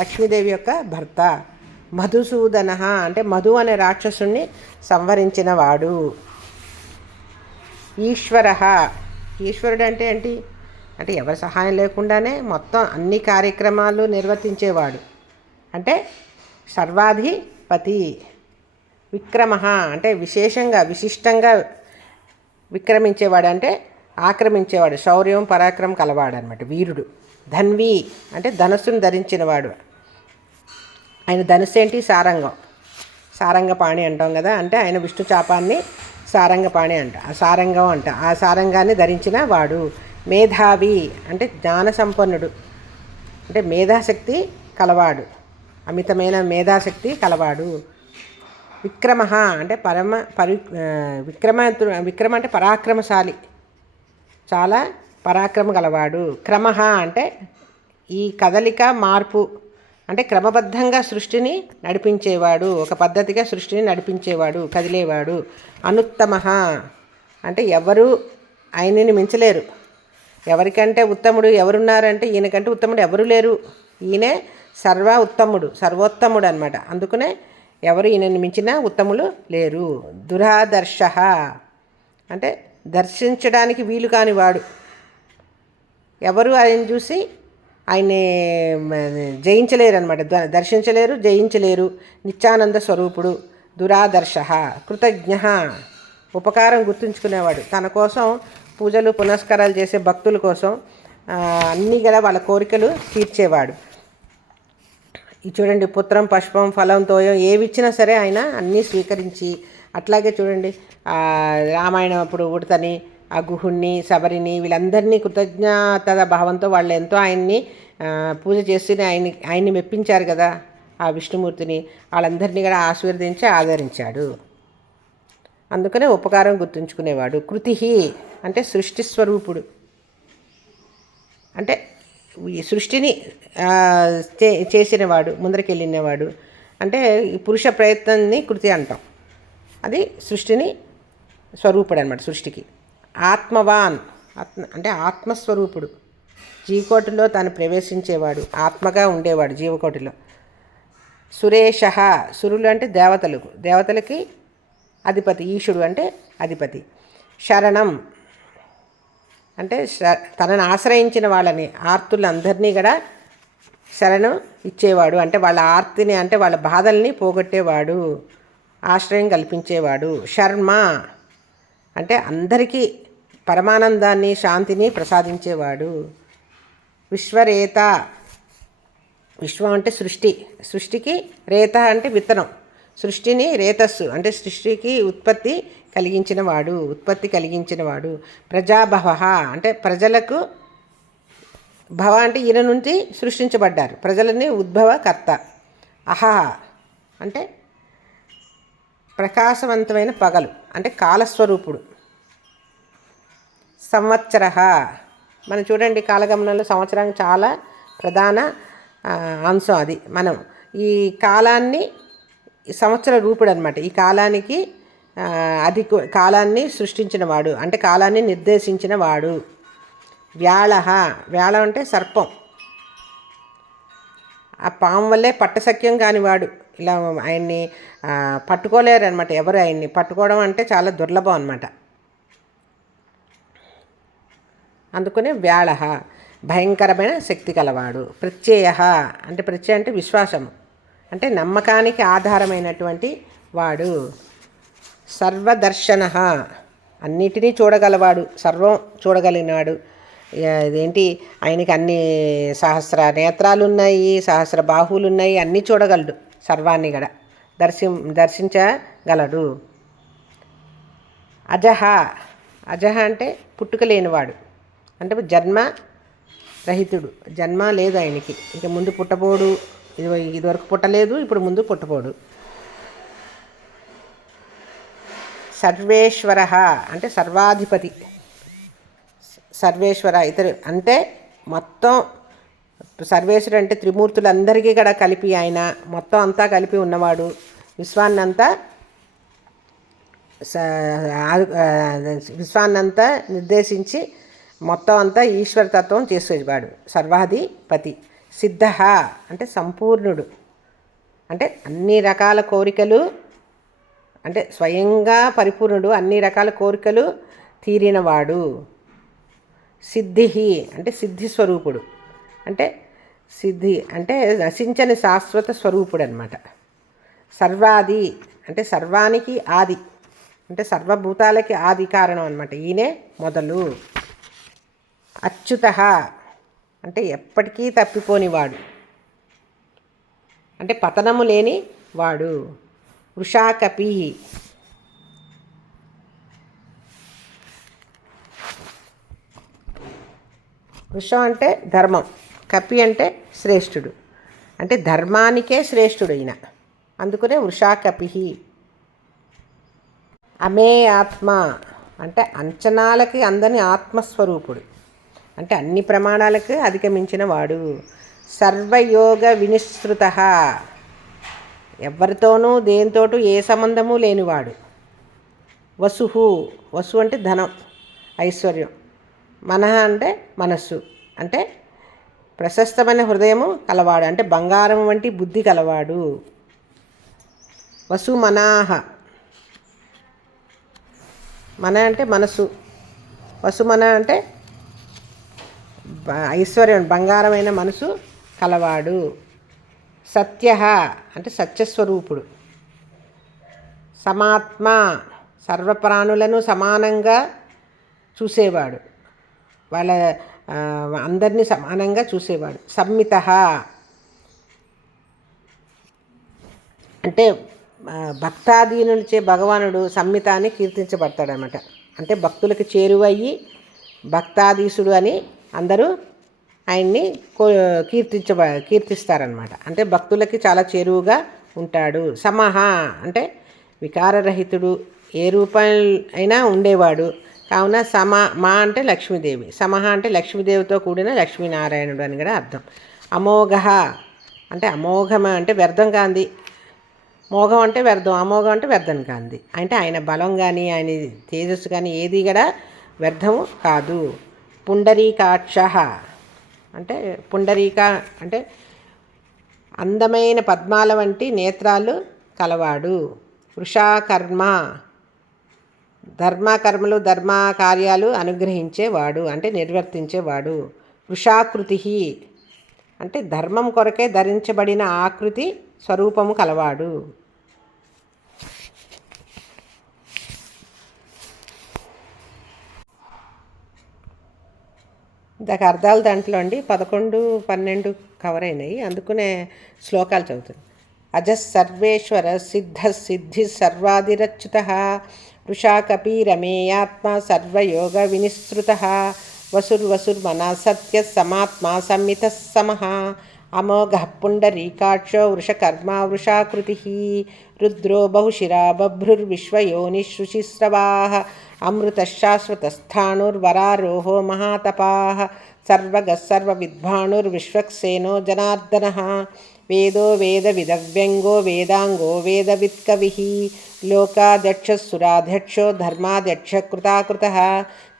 లక్ష్మీదేవి యొక్క భర్త. మధుసూదన అంటే మధు అనే రాక్షసుణ్ణి సంవరించిన వాడు. ఈశ్వర, ఈశ్వరుడు అంటే ఏంటి అంటే ఎవరి సహాయం లేకుండానే మొత్తం అన్ని కార్యక్రమాలు నిర్వర్తించేవాడు, అంటే సర్వాధిపతి. విక్రమ అంటే విశేషంగా విశిష్టంగా విక్రమించేవాడు, అంటే ఆక్రమించేవాడు, శౌర్యం పరాక్రమం కలవాడు అనమాట, వీరుడు. ధన్వి అంటే ధనుస్సును ధరించినవాడు. ఆయన ధనుస్సు ఏంటి? సారంగం, సారంగపాణి అంటాం కదా, అంటే ఆయన విష్ణు చాపాన్ని సారంగపాణి అంట, ఆ సారంగం అంట, ఆ సారంగాన్ని ధరించిన వాడు. మేధావి అంటే జ్ఞాన సంపన్నుడు, అంటే మేధాశక్తి కలవాడు, అమితమైన మేధాశక్తి కలవాడు. విక్రమ అంటే విక్రమ అంటే పరాక్రమశాలి, చాలా పరాక్రమ గలవాడు. క్రమ అంటే ఈ కదలిక మార్పు, అంటే క్రమబద్ధంగా సృష్టిని నడిపించేవాడు, ఒక పద్ధతిగా సృష్టిని నడిపించేవాడు, కదిలేవాడు. అనుత్తమ అంటే ఎవరు ఆయనని మించలేరు. ఎవరికంటే ఉత్తముడు ఎవరున్నారంటే ఈయనకంటే ఉత్తముడు ఎవరు లేరు, ఈయనే సర్వోత్తముడు అనమాట. అందుకనే ఎవరు ఈయనని మించిన ఉత్తములు లేరు. దురాదర్శ అంటే దర్శించడానికి వీలు కాని వాడు, ఎవరు ఆయన చూసి ఆయన్ని జయించలేరు అనమాట, దర్శించలేరు, జయించలేరు. నిత్యానంద స్వరూపుడు. దురాదర్శ కృతజ్ఞ ఉపకారం గుర్తుంచుకునేవాడు, తన కోసం పూజలు పునస్కారాలు చేసే భక్తుల కోసం అన్నీ కూడా వాళ్ళ కోరికలు తీర్చేవాడు. ఇది చూడండి, పుత్రం పుష్పం ఫలం తోయం ఏవి ఇచ్చినా సరే ఆయన అన్నీ స్వీకరించి. అట్లాగే చూడండి రామాయణం అప్పుడు ఉడతని, ఆ గుహుణ్ణి, శబరిని, వీళ్ళందరినీ కృతజ్ఞత భావంతో వాళ్ళు ఎంతో ఆయన్ని పూజ చేసి ఆయన్ని మెప్పించారు కదా, ఆ విష్ణుమూర్తిని, వాళ్ళందరినీ కూడా ఆశీర్వదించి ఆదరించాడు. అందుకనే ఉపకారం గుర్తుంచుకునేవాడు. కృతి అంటే సృష్టి స్వరూపుడు, అంటే ఈ సృష్టిని చేసినవాడు, ముందరికెళ్ళినవాడు. అంటే ఈ పురుష ప్రయత్నాన్ని కృతి అంటాం, అది సృష్టిని స్వరూపుడు అనమాట, సృష్టికి. ఆత్మవాన్ అంటే ఆత్మస్వరూపుడు, జీవకోటిలో తాను ప్రవేశించేవాడు, ఆత్మగా ఉండేవాడు జీవకోటిలో. సురేష సురులు అంటే దేవతలకి అధిపతి, ఈశుడు అంటే అధిపతి. శరణం అంటే తనను ఆశ్రయించిన వాళ్ళని, ఆర్తులందరినీ కూడా శరణం ఇచ్చేవాడు, అంటే వాళ్ళ ఆర్తిని, అంటే వాళ్ళ బాధల్ని పోగొట్టేవాడు, ఆశ్రయం కల్పించేవాడు. శర్మ అంటే అందరికీ పరమానందాన్ని, శాంతిని ప్రసాదించేవాడు. విశ్వరేత విశ్వం అంటే సృష్టికి రేత అంటే విత్తనం, సృష్టిని రేతస్సు అంటే సృష్టికి ఉత్పత్తి కలిగించినవాడు. ప్రజాభవ అంటే ప్రజలకు, భవ అంటే ఈయన నుంచి సృష్టించబడ్డారు, ప్రజలని ఉద్భవకర్త. అహహ అంటే ప్రకాశవంతమైన పగలు, అంటే కాలస్వరూపుడు. సంవత్సర మనం చూడండి కాలగమనంలో సంవత్సరానికి చాలా ప్రధాన అంశం అది. మనం ఈ కాలాన్ని సంవత్సర రూపుడు అనమాట, ఈ కాలానికి కాలాన్ని సృష్టించినవాడు, అంటే కాలాన్ని నిర్దేశించిన వాడు. వ్యాళం అంటే సర్పం, ఆ పాము వల్లే పట్టసఖ్యం కానివాడు. ఇలా ఆయన్ని పట్టుకోలేరు అనమాట, ఎవరు ఆయన్ని పట్టుకోవడం అంటే చాలా దుర్లభం అనమాట. అందుకనే వ్యాళ భయంకరమైన శక్తి కలవాడు. ప్రత్యయ అంటే విశ్వాసము, అంటే నమ్మకానికి ఆధారమైనటువంటి వాడు. సర్వదర్శన అన్నిటినీ చూడగలవాడు, సర్వం చూడగలిగినాడు. ఇదేంటి ఆయనకి అన్ని సహస్ర నేత్రాలు ఉన్నాయి, సహస్ర బాహువులు ఉన్నాయి, అన్నీ చూడగలడు, సర్వాన్ని కూడా దర్శించగలడు. అజహ అంటే పుట్టుక లేనివాడు, అంటే జన్మ రహితుడు, జన్మ లేదు ఆయనకి, ఇక ముందు పుట్టబోడు, ఇదివరకు పుట్టలేదు, ఇప్పుడు ముందు పుట్టబోడు. సర్వేశ్వర అంటే సర్వాధిపతి. సర్వేశ్వర ఇతరు అంటే మొత్తం సర్వేశ్వరుడు అంటే త్రిమూర్తులందరికీ కూడా కలిపి ఆయన మొత్తం అంతా కలిపి ఉన్నవాడు. విశ్వాన్నంతా విశ్వాన్నంతా నిర్దేశించి మొత్తం అంతా ఈశ్వరతత్వం చేసేవాడు. సర్వాధిపతి. సిద్ధ అంటే సంపూర్ణుడు, అంటే అన్ని రకాల కోరికలు, అంటే స్వయంగా పరిపూర్ణుడు, అన్ని రకాల కోరికలు తీరినవాడు. సిద్ధి అంటే సిద్ధి స్వరూపుడు, అంటే సిద్ధి అంటే నశించని శాశ్వత స్వరూపుడు అనమాట. సర్వాది అంటే సర్వానికి ఆది, అంటే సర్వభూతాలకి ఆది కారణం అనమాట. ఈయనే మొదలు. అచ్యుత అంటే ఎప్పటికీ తప్పిపోనివాడు, అంటే పతనము లేని వాడు. వృషాకపి వృషం అంటే ధర్మం, కపి అంటే శ్రేష్ఠుడు, అంటే ధర్మానికే శ్రేష్ఠుడు ఈయన, అందుకనే వృషాకపి. అమే ఆత్మ అంటే అంచనాలకి అందని ఆత్మస్వరూపుడు, అంటే అన్ని ప్రమాణాలకు అధిగమించిన వాడు. సర్వయోగ వినిశ్రుత ఎవరితోనూ దేనితోటూ ఏ సంబంధము లేనివాడు. వసు వసు అంటే ధనం, ఐశ్వర్యం. మనః అంటే మనస్సు, అంటే ప్రశస్తమైన హృదయము కలవాడు, అంటే బంగారం వంటి బుద్ధి కలవాడు. వసు మనాహ మన అంటే మనసు, వసుమన అంటే ఐశ్వర్యం బంగారమైన మనసు కలవాడు. సత్య అంటే సత్యస్వరూపుడు. సమాత్మ సర్వప్రాణులను సమానంగా చూసేవాడు, వాళ్ళ అందరినీ సమానంగా చూసేవాడు. సంమిత అంటే భక్తాధీనులచే భగవానుడు సంమిత అని కీర్తించబడతాడనమాట. అంటే భక్తులకి చేరువయ్యి భక్తాధీశుడు అని అందరూ ఆయన్ని కీర్తిస్తారనమాట. అంటే భక్తులకి చాలా చేరువుగా ఉంటాడు. సమహ అంటే వికారరహితుడు, ఏ రూపం అయినా ఉండేవాడు. కావున మా అంటే లక్ష్మీదేవి, సమహ అంటే లక్ష్మీదేవితో కూడిన లక్ష్మీనారాయణుడు అని కూడా అర్థం. అమోఘ అంటే అమోఘమ అంటే వ్యర్థం కాంది, మోఘం అంటే వ్యర్థం, అమోఘం అంటే వ్యర్థం కాంది. అంటే ఆయన బలం కానీ ఆయన తేజస్సు కానీ ఏది కూడా వ్యర్థము కాదు. పుండరీకాక్ష అంటే పుండరీక అంటే అందమైన పద్మాల వంటి నేత్రాలు కలవాడు. వృషాకర్మ ధర్మకర్మలు ధర్మ కార్యాలు అనుగ్రహించేవాడు, అంటే నిర్వర్తించేవాడు. వృషాకృతి అంటే ధర్మం కొరకే ధరించబడిన ఆకృతి స్వరూపము కలవాడు. ఇందాక అర్థాలు దాంట్లో అండి 11, 12 కవర్ అయినాయి, అందుకునే శ్లోకాలు చదువుతుంది. అజస్ సర్వేశ్వర సిద్ధ సిద్ధి సర్వాదిరచ్యుత వృషాకపి రమేయాత్మ సర్వయోగ వినిశ్రుత వసుర్వసుర్మనా సత్య సమాత్మా సంమిత సమః అమోఘ పుండరీకాక్షో వృషకర్మ వృషాకృతి రుద్రో బహుశిరా బభ్రుర్విశ్వయోనిశృచిస్రవా అమృతశాశ్వతస్థాణుర్వరారోహో మహాతపాః సర్వగः సర్వవిద్వాణుర్విశ్వక్సేనో జనార్దనः వేదో వేదవిదవ్యంగో వేదాంగో వేదవిత్కవిః లోకాధ్యక్షసురాధ్యక్షో ధర్మాధ్యక్ష కృతాకృతః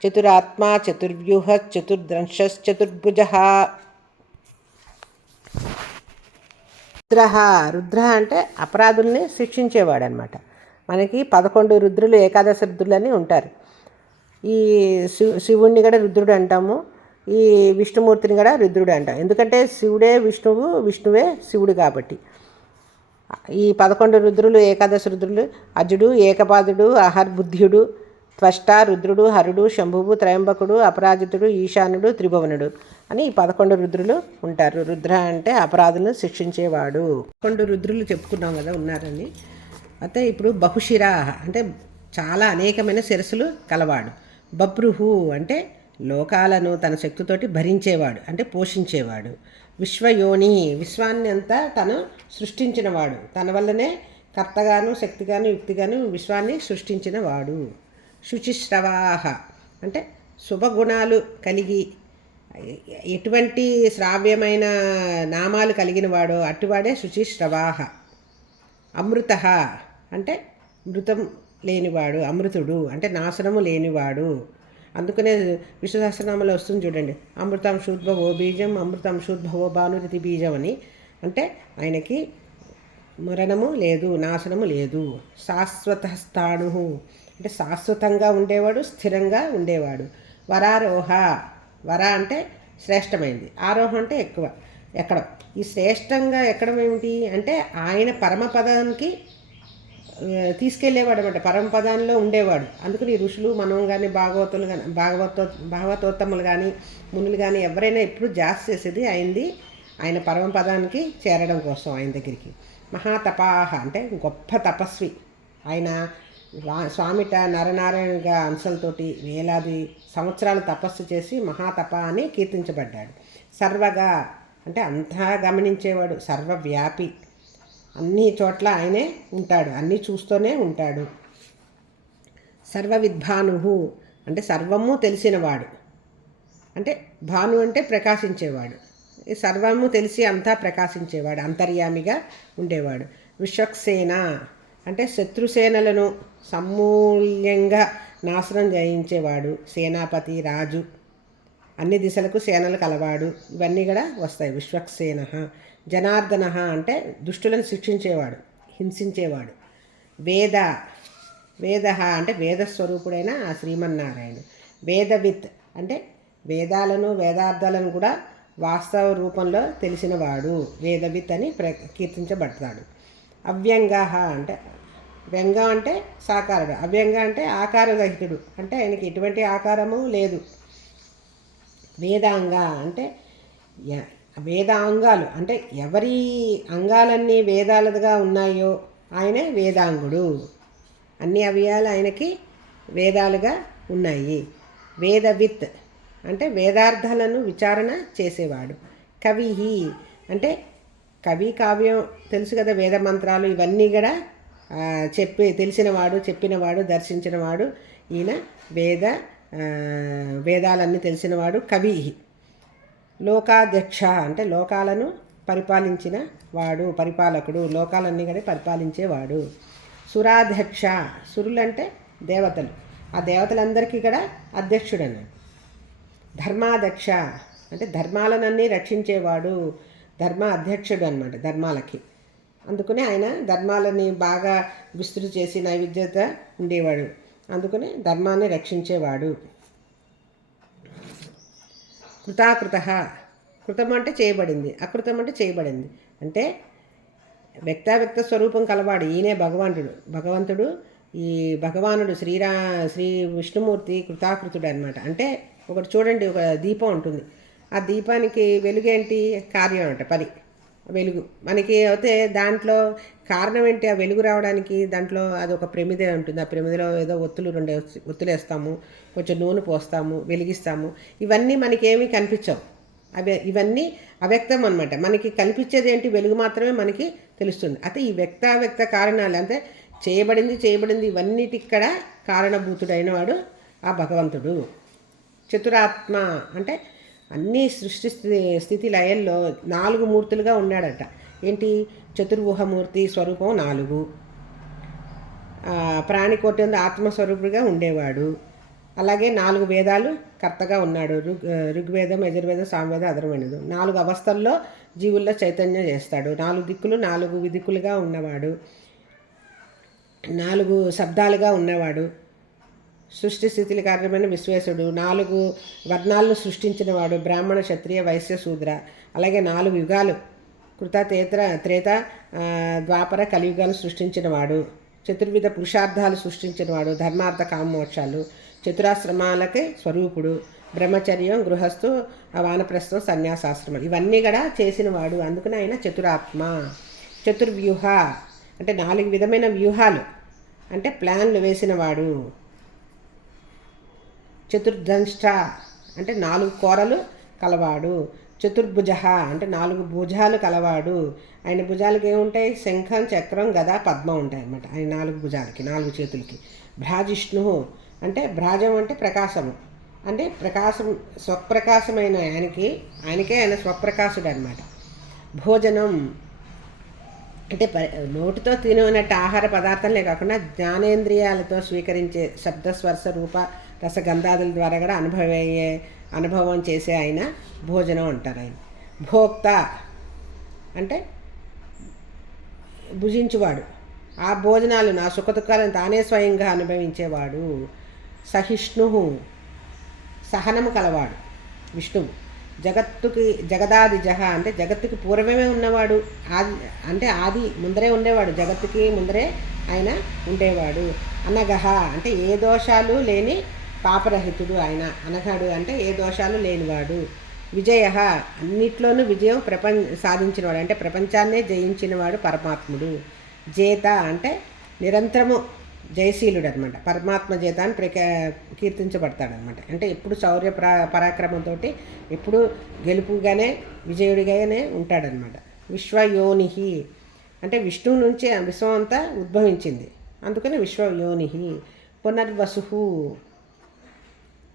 చతురాత్మా చతుర్వ్యూహ చతుర్ద్రంశశ్చతుర్భుజः. రుద్ర అంటే అపరాధుల్ని శిక్షించేవాడు అనమాట. మనకి 11 రుద్రులు, ఏకాదశ రుద్రులని ఉంటారు. ఈ శివుణ్ణి కూడా రుద్రుడు అంటాము, ఈ విష్ణుమూర్తిని కూడా రుద్రుడు అంటాం. ఎందుకంటే శివుడే విష్ణువు, విష్ణువే శివుడు కాబట్టి. ఈ 11 రుద్రులు, ఏకాదశ రుద్రులు అజుడు, ఏకపాదుడు, అహర్బుద్ధ్యుడు, త్వష్ట, రుద్రుడు, హరుడు, శంభువు, త్రయంబకుడు, అపరాజితుడు, ఈశానుడు, త్రిభువనుడు అని ఈ 11 రుద్రులు ఉంటారు. రుద్ర అంటే అపరాధులను శిక్షించేవాడు. 11 రుద్రులు చెప్పుకున్నాం కదా ఉన్నారని. అయితే ఇప్పుడు బహుశిరా అంటే చాలా అనేకమైన శిరస్సులు కలవాడు. బభ్రుహు అంటే లోకాలను తన శక్తితోటి భరించేవాడు, అంటే పోషించేవాడు. విశ్వయోని, విశ్వాన్ని అంతా తను సృష్టించినవాడు, తన వల్లనే కర్తగాను శక్తిగాను యుక్తిగాను విశ్వాన్ని సృష్టించినవాడు. శుచిశ్రవాహ అంటే శుభగుణాలు కలిగి ఎటువంటి శ్రావ్యమైన నామాలు కలిగిన వాడో అటువాడే శుచిశ్రవాహ. అమృత అంటే మృతం లేనివాడు, అమృతుడు అంటే నాశనము లేనివాడు. అందుకనే విష్ణు సహస్రనామంలో వస్తుంది చూడండి, అమృతం శూద్భవో బీజం అమృతం శూద్భవో భానురతి బీజం అని. అంటే ఆయనకి మరణము లేదు, నాశనము లేదు. శాశ్వత స్థాణు అంటే శాశ్వతంగా ఉండేవాడు, స్థిరంగా ఉండేవాడు. వరారోహ, వర అంటే శ్రేష్టమైంది, ఆరోహం అంటే ఎక్కువ ఎక్కడం. ఈ శ్రేష్టంగా ఎక్కడం ఏమిటి అంటే ఆయన పరమపదానికి తీసుకెళ్ళేవాడు అనమాట, పరమపదాల్లో ఉండేవాడు. అందుకని ఋషులు మనం కానీ భాగవతులు కానీ భాగవతోత్తములు కానీ మునులు కానీ ఎవరైనా ఎప్పుడు జాస్తి చేసేది అయింది ఆయన పరమపదానికి చేరడం కోసం ఆయన దగ్గరికి. మహాతపాహ అంటే గొప్ప తపస్వి ఆయన. స్వామిట నరనారాయణగా అంశలతోటి వేలాది సంవత్సరాలు తపస్సు చేసి మహాతప అని కీర్తించబడ్డాడు. సర్వగా అంటే అంతా గమనించేవాడు, సర్వవ్యాపి, అన్ని చోట్ల ఆయనే ఉంటాడు, అన్నీ చూస్తూనే ఉంటాడు. సర్వవిద్భాను అంటే సర్వము తెలిసినవాడు, అంటే భాను అంటే ప్రకాశించేవాడు, సర్వము తెలిసి అంతా ప్రకాశించేవాడు, అంతర్యామిగా ఉండేవాడు. విశ్వక్సేన అంటే శత్రుసేనలను సమూల్యంగా నాశనం చేయించేవాడు. సేనాపతి, రాజు, అన్ని దిశలకు సేనలు కలవాడు, ఇవన్నీ కూడా వస్తాయి. విశ్వక్సేన. జనార్దన అంటే దుష్టులను శిక్షించేవాడు, హింసించేవాడు. వేద, వేద అంటే వేదస్వరూపుడైన ఆ శ్రీమన్నారాయణుడు. వేదవిత్ అంటే వేదాలను వేదార్థాలను కూడా వాస్తవ రూపంలో తెలిసినవాడు, వేదవిత్ అని కీర్తించబడతాడు. అవ్యంగ అంటే వ్యంగ అంటే సాకారుడు, అవ్యంగ అంటే ఆకారరహితుడు, అంటే ఆయనకి ఎటువంటి ఆకారము లేదు. వేదాంగ అంటే వేదాంగాలు అంటే ఎవరి అంగాలన్నీ వేదాలుగా ఉన్నాయో ఆయనే వేదాంగుడు, అన్ని అవయాలు ఆయనకి వేదాలుగా ఉన్నాయి. వేదవిత్ అంటే వేదార్థాలను విచారణ చేసేవాడు. కవి అంటే కవి, కావ్యం తెలుసు కదా, వేద మంత్రాలు ఇవన్నీ కూడా తెలిసినవాడు, చెప్పినవాడు, దర్శించినవాడు ఈయన. వేదాలన్నీ తెలిసినవాడు కవి. లోకాధ్యక్ష అంటే లోకాలను పరిపాలించిన వాడు, పరిపాలకుడు, లోకాలన్నీ కూడా పరిపాలించేవాడు. సురాధ్యక్ష, సురులంటే దేవతలు, ఆ దేవతలందరికీ కూడా అధ్యక్షుడు అన్నాడు. ధర్మాధ్యక్ష అంటే ధర్మాలనన్నీ రక్షించేవాడు, ధర్మ అధ్యక్షుడు అనమాట ధర్మాలకి. అందుకనే ఆయన ధర్మాలని బాగా విస్తృతి చేసి నైవేద్యత ఉండేవాడు, అందుకనే ధర్మాన్ని రక్షించేవాడు. కృతాకృత, కృతం అంటే చేయబడింది, అకృతం అంటే చేయబడింది, అంటే వ్యక్తావ్యక్త స్వరూపం కలవాడు ఈయనే భగవంతుడు. ఈ భగవానుడు శ్రీ విష్ణుమూర్తి కృతాకృతుడు అనమాట. అంటే ఒకటి చూడండి, ఒక దీపం ఉంటుంది, ఆ దీపానికి వెలుగేంటి? కార్యం అంట, పని, వెలుగు. మనకి అయితే దాంట్లో కారణం ఏంటి? ఆ వెలుగు రావడానికి దాంట్లో అది ఒక ప్రమిద ఉంటుంది, ఆ ప్రమిదలో ఏదో రెండు ఒత్తులు వేస్తాము, కొంచెం నూనె పోస్తాము, వెలిగిస్తాము. ఇవన్నీ మనకేమీ కనిపించవు, ఇవన్నీ అవ్యక్తం అనమాట. మనకి కనిపించేది ఏంటి? వెలుగు మాత్రమే మనకి తెలుస్తుంది. అయితే ఈ వ్యక్తావ్యక్త కారణాలు అంటే చేయబడింది ఇవన్నిటికి కూడా కారణభూతుడైన వాడు ఆ భగవంతుడు. చతురాత్మ అంటే అన్ని సృష్టి స్థితి లయల్లో 4 మూర్తులుగా ఉన్నాడట. ఏంటి? చతుర్ముఖమూర్తి స్వరూపం 4, ప్రాణికోటి ఆత్మస్వరూపుడిగా ఉండేవాడు. అలాగే 4 వేదాలు కర్తగా ఉన్నాడు, ఋగ్వేదం, యజుర్వేదం, సామవేదం, అధర్వణుడు. 4 అవస్థల్లో జీవుల్లో చైతన్యం చేస్తాడు. 4 దిక్కులు 4 విదిక్కులుగా ఉన్నవాడు, 4 శబ్దాలుగా ఉన్నవాడు. సృష్టి స్థితికి కారణమైన విశ్వేశుడు. 4 వర్ణాలను సృష్టించినవాడు, బ్రాహ్మణ, క్షత్రియ, వైశ్య, శూద్ర. అలాగే 4 యుగాలు కృత, త్రేత, ద్వాపర, కలియుగాలు సృష్టించినవాడు. చతుర్విధ పురుషార్థాలు సృష్టించినవాడు, ధర్మార్థ కామమోక్షాలు. చతురాశ్రమాలకి స్వరూపుడు, బ్రహ్మచర్యం, గృహస్థు, వానప్రస్థం, సన్యాసాశ్రమం ఇవన్నీ కూడా చేసినవాడు. అందుకని ఆయన చతురాత్మ. చతుర్వ్యూహ అంటే 4 విధమైన వ్యూహాలు అంటే ప్లాన్లు వేసినవాడు. చతుర్దంష్ట అంటే 4 కోరలు కలవాడు. చతుర్భుజ అంటే 4 భుజాలు కలవాడు. ఆయన భుజాలకి ఏముంటాయి? శంఖం, చక్రం, గద, పద్మం ఉంటాయి అన్నమాట ఆయన 4 భుజాలకి, 4 చేతులకి. భ్రాజిష్ణు అంటే భ్రాజం అంటే ప్రకాశము, అంటే ప్రకాశం, స్వప్రకాశమైన ఆయనకే ఆయన స్వప్రకాశుడు అనమాట. భోజనం అంటే నోటితో తిననట్టు ఆహార పదార్థాలే కాకుండా జ్ఞానేంద్రియాలతో స్వీకరించే శబ్దస్పర్శ రూప రసగంధాదుల ద్వారా కూడా అనుభవం చేసే ఆయన భోజనం అంటారు. ఆయన భోక్త అంటే భుజించువాడు, ఆ భోజనాలు నా సుఖదుఖాలను తానే స్వయంగా అనుభవించేవాడు. సహిష్ణు సహనము కలవాడు విష్ణువు. జగదాది అంటే జగత్తుకి పూర్వమే ఉన్నవాడు, ఆది ముందరే ఉండేవాడు, జగత్తుకి ముందరే ఆయన ఉండేవాడు. అనగహ అంటే ఏ దోషాలు లేని పాపరహితుడు ఆయన. అనఘడు అంటే ఏ దోషాలు లేనివాడు. విజయ అన్నిట్లోనూ విజయం సాధించినవాడు, అంటే ప్రపంచాన్నే జయించినవాడు పరమాత్ముడు. జేత అంటే నిరంతరము జయశీలుడు అనమాట. పరమాత్మ చేత అని కీర్తించబడతాడనమాట. అంటే ఎప్పుడు శౌర్య పరాక్రమంతో ఎప్పుడు గెలుపుగానే విజయుడిగానే ఉంటాడనమాట. విశ్వయోని అంటే విష్ణువు నుంచి విశ్వం అంతా ఉద్భవించింది, అందుకని విశ్వయోని. పునర్వసు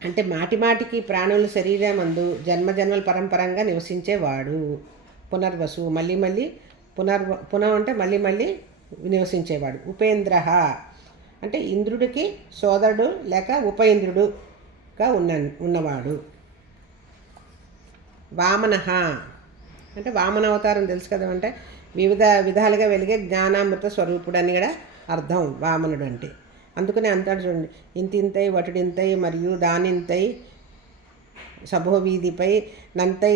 అంటే మాటిమాటికి ప్రాణుల శరీరమందు జన్మజన్మల పరంపరంగా నివసించేవాడు. పునర్వసు మళ్ళీ మళ్ళీ పునః అంటే మళ్ళీ మళ్ళీ నివసించేవాడు. ఉపేంద్ర అంటే ఇంద్రుడికి సోదరుడు లేక ఉపేంద్రుడుగా ఉన్నవాడు. వామన అంటే వామన అవతారం తెలుసు కదా, అంటే వివిధ విధాలుగా వెలిగే జ్ఞానామృత స్వరూపుడు అని కూడా అర్థం వామనుడు అంటే. అందుకనే అంటాడు చూడండి, ఇంతింతై వటుడింతై మరియు దానింతై సభోవీధిపై నంతై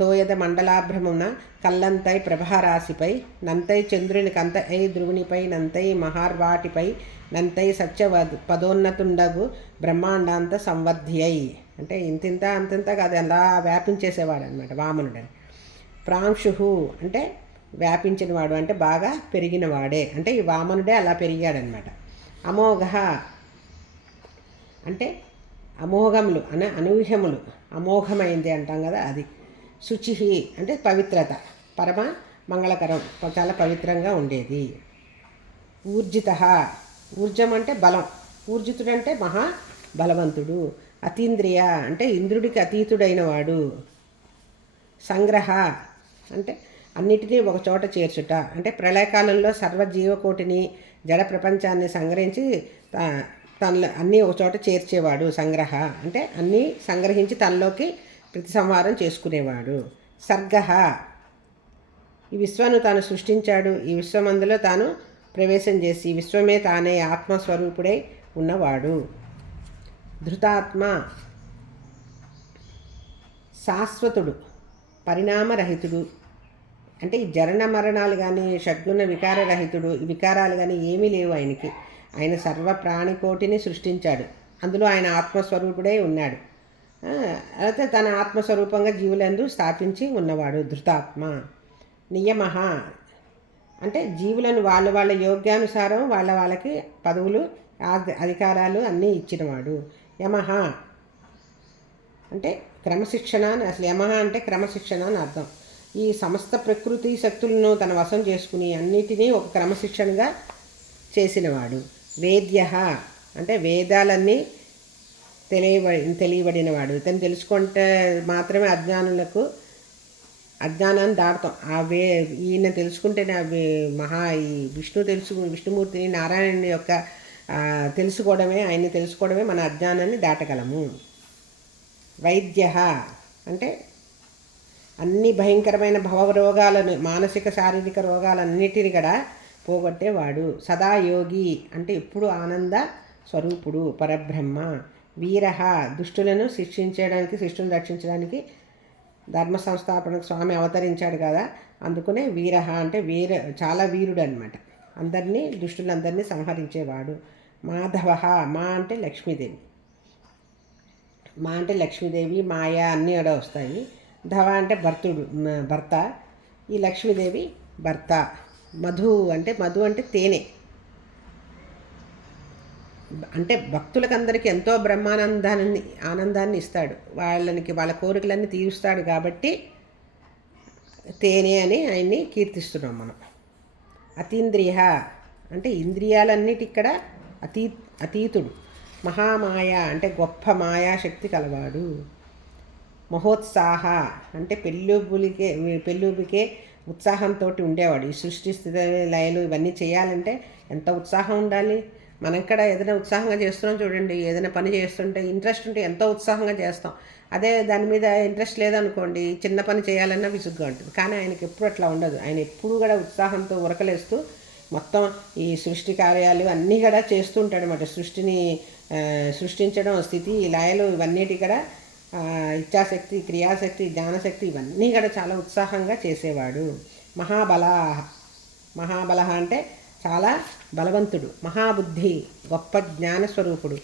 తోయద మండలాభ్రమున కల్లంతై ప్రభారాశిపై నంతై చంద్రుని కంతై ధ్రువునిపై నంతై మహార్వాటిపై నంతై సత్య పదోన్నతుండగు బ్రహ్మాండాంత సంవర్ధ్యై అంటే ఇంతింత అంతింత కాదు, అలా వ్యాపించేసేవాడు అనమాట వామనుడని. ప్రాంశు అంటే వ్యాపించినవాడు, అంటే బాగా పెరిగినవాడే, అంటే ఈ వామనుడే అలా పెరిగాడనమాట. అమోఘ అంటే అమోఘములు అనూహ్యములు, అమోఘమైంది అంటాం కదా అది. శుచి అంటే పవిత్రత, పరమ మంగళకరం, చాలా పవిత్రంగా ఉండేది. ఊర్జిత ఊర్జం అంటే బలం, ఊర్జితుడు అంటే మహా బలవంతుడు. అతీంద్రియ అంటే ఇంద్రుడికి అతీతుడైన వాడు. సంగ్రహ అంటే అన్నిటినీ ఒక చోట చేర్చుట, అంటే ప్రళయకాలంలో సర్వజీవకోటిని జడ ప్రపంచాన్ని సంగ్రహించి తనలో అన్నీ ఒక చోట చేర్చేవాడు. సంగ్రహ అంటే అన్నీ సంగ్రహించి తనలోకి ప్రతి సంహారం చేసుకునేవాడు. సర్గ ఈ విశ్వాన్ని తాను సృష్టించాడు, ఈ విశ్వమందులో తాను ప్రవేశం చేసి విశ్వమే తానే ఆత్మస్వరూపుడై ఉన్నవాడు. ధృతాత్మ శాశ్వతుడు, పరిణామరహితుడు, అంటే ఈ జనన మరణాలు కానీ షడ్గుణ వికారరహితుడు, వికారాలు కానీ ఏమీ లేవు ఆయనకి. ఆయన సర్వ ప్రాణికోటిని సృష్టించాడు, అందులో ఆయన ఆత్మస్వరూపుడై ఉన్నాడు. అయితే తన ఆత్మస్వరూపంగా జీవులందు స్థాపించి ఉన్నవాడు ధృతాత్మ. నియమ అంటే జీవులను వాళ్ళ యోగ్యానుసారం వాళ్ళకి పదవులు అధికారాలు అన్నీ ఇచ్చినవాడు. యమః అంటే క్రమశిక్షణ అని, అసలు యమః అంటే క్రమశిక్షణ అని అర్థం. ఈ సమస్త ప్రకృతి శక్తులను తన వశం చేసుకుని అన్నిటినీ ఒక క్రమశిక్షణగా చేసినవాడు. వేద్య అంటే వేదాలన్నీ తెలియబడినవాడు. ఇతను తెలుసుకుంటే మాత్రమే అజ్ఞానాన్ని దాటుతాం. ఈయన తెలుసుకుంటేనే ఈ విష్ణుమూర్తిని నారాయణుని యొక్క ఆయన్ని తెలుసుకోవడమే మన అజ్ఞానాన్ని దాటగలము. వైద్య అంటే అన్ని భయంకరమైన భవరోగాలను, మానసిక శారీరక రోగాలన్నిటిని కూడా పోగొట్టేవాడు. సదాయోగి అంటే ఎప్పుడు ఆనంద స్వరూపుడు, పరబ్రహ్మ. వీర దుష్టులను శిష్టులను రక్షించడానికి ధర్మ సంస్థాపనకు స్వామి అవతరించాడు కదా, అందుకనే వీర అంటే చాలా వీరుడు అనమాట. దుష్టులందరినీ సంహరించేవాడు. మాధవ మా అంటే లక్ష్మీదేవి, మాయ అన్నీ కూడా వస్తాయి. ధవ అంటే భర్త, ఈ లక్ష్మీదేవి భర్త. మధు అంటే తేనె, అంటే భక్తులకందరికీ ఎంతో ఆనందాన్ని ఇస్తాడు. వాళ్ళ కోరికలన్నీ తీరుస్తాడు కాబట్టి తేనె అని ఆయన్ని కీర్తిస్తున్నాం మనం. అతీంద్రియ అంటే ఇంద్రియాలన్నిటిక్కడ అతీ అతీతుడు. మహామాయ అంటే గొప్ప మాయాశక్తి కలవాడు. మహోత్సాహ అంటే పెళ్ళుబికే ఉత్సాహంతో ఉండేవాడు. ఈ సృష్టి స్థితి లయలు ఇవన్నీ చేయాలంటే ఎంత ఉత్సాహం ఉండాలి. మనం కూడా ఏదైనా ఉత్సాహంగా చేస్తున్నాం చూడండి, ఏదైనా పని చేస్తుంటే ఇంట్రెస్ట్ ఉంటే ఎంతో ఉత్సాహంగా చేస్తాం. అదే దాని మీద ఇంట్రెస్ట్ లేదనుకోండి, చిన్న పని చేయాలన్నా విసుగ్గా ఉంటుంది. కానీ ఆయనకి ఎప్పుడు అట్లా ఉండదు. ఆయన ఎప్పుడు కూడా ఉత్సాహంతో ఉరకలేస్తూ మొత్తం ఈ సృష్టి కార్యాలు అన్నీ కూడా చేస్తూ ఉంటాడు అన్నమాట. సృష్టించడం, స్థితి లయలు ఇవన్నిటి కూడా ఇచ్ఛాశక్తి, క్రియాశక్తి, జ్ఞానశక్తి ఇవన్నీ కూడా చాలా ఉత్సాహంగా చేసేవాడు. మహాబల మహాబల అంటే చాలా బలవంతుడు. మహాబుద్ధి గొప్ప జ్ఞానస్వరూపుడు.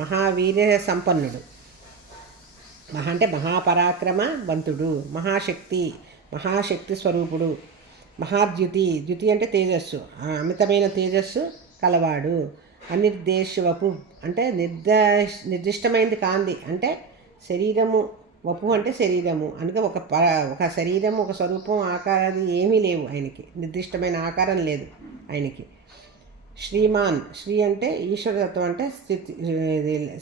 మహావీర్య సంపన్నుడు. అంటే మహాపరాక్రమవంతుడు. మహాశక్తి స్వరూపుడు. ద్యుతి అంటే తేజస్సు, అమితమైన తేజస్సు కలవాడు. అనిర్దేశవపు అంటే నిర్దిష్టమైనది కాంది అంటే శరీరము. వపు అంటే శరీరము అనగా ఒక శరీరం, ఒక స్వరూపం, ఆకారాలు ఏమీ లేవు ఆయనకి. నిర్దిష్టమైన ఆకారం లేదు ఆయనకి. శ్రీమాన్ అంటే ఈశ్వరతత్వం అంటే స్థితి.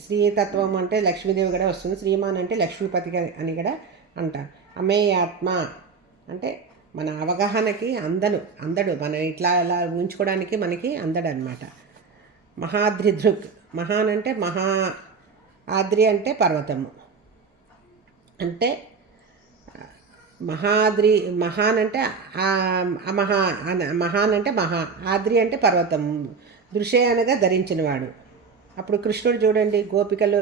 శ్రీతత్వం అంటే లక్ష్మీదేవి కూడా వస్తుంది. శ్రీమాన్ అంటే లక్ష్మీపతి అని కూడా అంటారు. అమేయాత్మ అంటే మన అవగాహనకి అందడు మనం ఇట్లా అలా ఊహించుకోవడానికి మనకి అందడు అనమాట. మహాద్రిదృక్ మహాన్ అంటే ఆద్రి అంటే పర్వతము. అంటే మహాన్ అంటే మహాన్ అంటే ఆద్రి అంటే పర్వతము. దృశ్య అనగా ధరించినవాడు. అప్పుడు కృష్ణుడు చూడండి, గోపికలు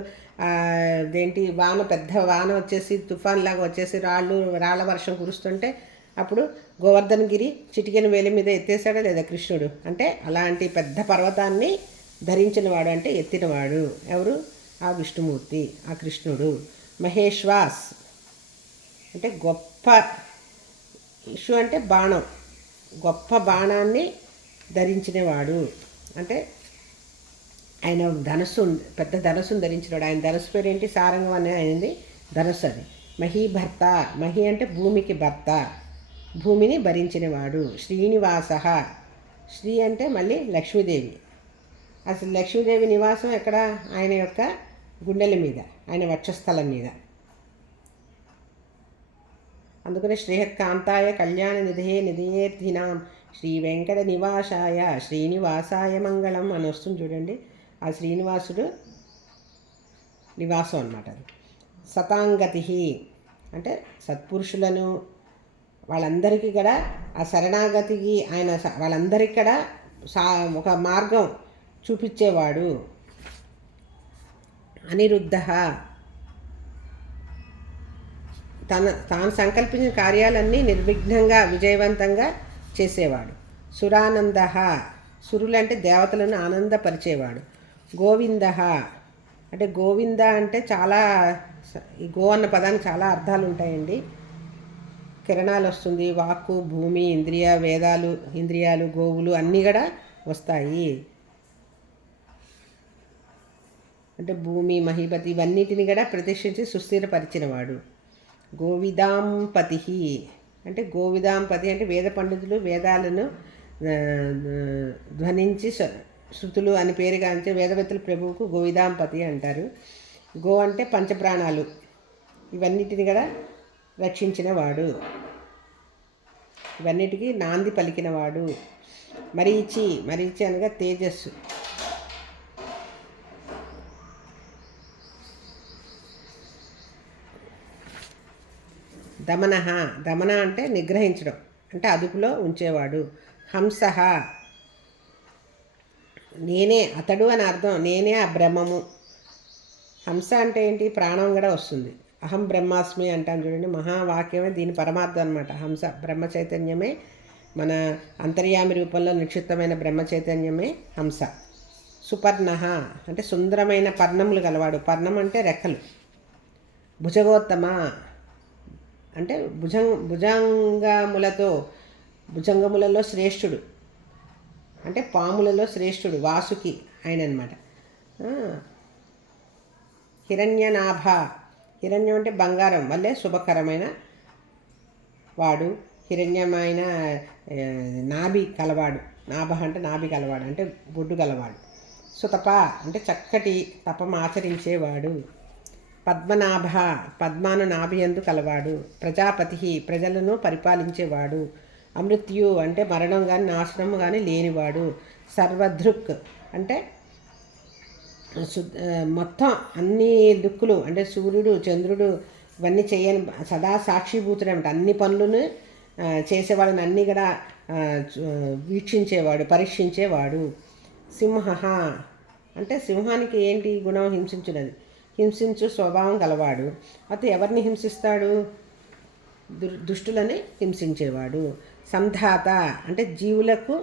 పెద్ద వాన వచ్చేసి తుఫాన్ లాగా వచ్చేసి రాళ్ళ వర్షం కురుస్తుంటే అప్పుడు గోవర్ధనగిరి చిటికెన వేలి మీద ఎత్తేసాడా లేదా కృష్ణుడు. అంటే అలాంటి పెద్ద పర్వతాన్ని ధరించినవాడు అంటే ఎత్తినవాడు. ఎవరు? ఆ విష్ణుమూర్తి, ఆ కృష్ణుడు. మహేశ్వాస్ అంటే గొప్ప. ఇషు అంటే బాణం, గొప్ప బాణాన్ని ధరించినవాడు. అంటే ఆయన పెద్ద ధనస్సును ధరించినవాడు. ఆయన ధనస్సు పేరు ఏంటి? సారంగం అనే ఆయనది ధనస్సు. అది మహీభర్త. మహి అంటే భూమికి భర్త, భూమిని భరించినవాడు. శ్రీనివాస. శ్రీ అంటే మళ్ళీ లక్ష్మీదేవి. అసలు లక్ష్మీదేవి నివాసం ఎక్కడ? ఆయన యొక్క గుండెల మీద, ఆయన వక్షస్థలం మీద. అందుకనే శ్రేయకాంతాయ కళ్యాణ నిధయేర్థినాం శ్రీ వెంకట నివాసాయ శ్రీనివాసాయ మంగళం అని వస్తుంది చూడండి. ఆ శ్రీనివాసుడు నివాసం అన్నమాట. అది సతాంగతి అంటే సత్పురుషులను వాళ్ళందరికీ కూడా ఆ శరణాగతికి ఆయన వాళ్ళందరికీ కూడా ఒక మార్గం చూపించేవాడు. అనిరుద్ధ తాను సంకల్పించిన కార్యాలన్నీ నిర్విఘ్నంగా విజయవంతంగా చేసేవాడు. సురానంద. సురులంటే దేవతలను ఆనందపరిచేవాడు. గోవింద అంటే గోవింద అంటే చాలా, ఈ గో అన్న పదానికి చాలా అర్థాలు ఉంటాయండి. కిరణాలు వస్తుంది, వాక్కు, భూమి, ఇంద్రియాలు, గోవులు అన్నీ కూడా వస్తాయి. అంటే భూమి, మహీపతి ఇవన్నిటిని కూడా ప్రతిష్ఠించి సుస్థిరపరిచినవాడు. గోవిదాంపతి అంటే గోవిదాంపతి అంటే వేద పండితులు వేదాలను ధ్వనించి శృతులు అని పేరుగాంచే వేదవేత్తల ప్రభువుకు గోవిదాంపతి అంటారు. గో అంటే పంచప్రాణాలు ఇవన్నిటిని కూడా రక్షించినవాడు, ఇవన్నిటికీ నాంది పలికినవాడు. మరీచి అనగా తేజస్సు. దమన అంటే నిగ్రహించడం, అంటే అదుపులో ఉంచేవాడు. హంస నేనే, అతడు అని అర్థం. నేనే ఆ బ్రహ్మము. హంస అంటే ఏంటి? ప్రాణం కూడా వస్తుంది. అహం బ్రహ్మాస్మి అంటాను చూడండి, మహావాక్యమే దీని పరమార్థం అనమాట. హంస బ్రహ్మ చైతన్యమే, మన అంతర్యామి రూపంలో నిక్షిప్తమైన బ్రహ్మ చైతన్యమే హంస. సుపర్ణ అంటే సుందరమైన పర్ణములు గలవాడు. పర్ణం అంటే రెక్కలు. భుజగోత్తమ అంటే భుజంగములలో శ్రేష్ఠుడు, అంటే పాములలో శ్రేష్ఠుడు, వాసుకి ఆయన అనమాట. హిరణ్యనాభ. హిరణ్యం అంటే బంగారం వల్లే శుభకరమైన వాడు, హిరణ్యమైన నాభి కలవాడు, నాభ అంటే నాభి కలవాడు అంటే బొడ్డు గలవాడు, సుతప అంటే చక్కటి తపం ఆచరించేవాడు, పద్మనాభ పద్మాను నాభియందు కలవాడు, ప్రజాపతి ప్రజలను పరిపాలించేవాడు, అమృత్యు అంటే మరణం కానీ నాశనము కానీ లేనివాడు, సర్వదృక్ అంటే మొత్తం అన్ని దిక్కులు అంటే సూర్యుడు చంద్రుడు ఇవన్నీ చేయని సదా సాక్షిభూతుడు అంటే అన్ని పనులను చేసేవాళ్ళని అన్నీ కూడా వీక్షించేవాడు, పరీక్షించేవాడు, సింహ అంటే సింహానికి ఏంటి గుణం? హింసించున్నది, హింసించు స్వభావం గలవాడు. అయితే ఎవరిని హింసిస్తాడు? దుష్టులని హింసించేవాడు. సంధాత అంటే జీవులకు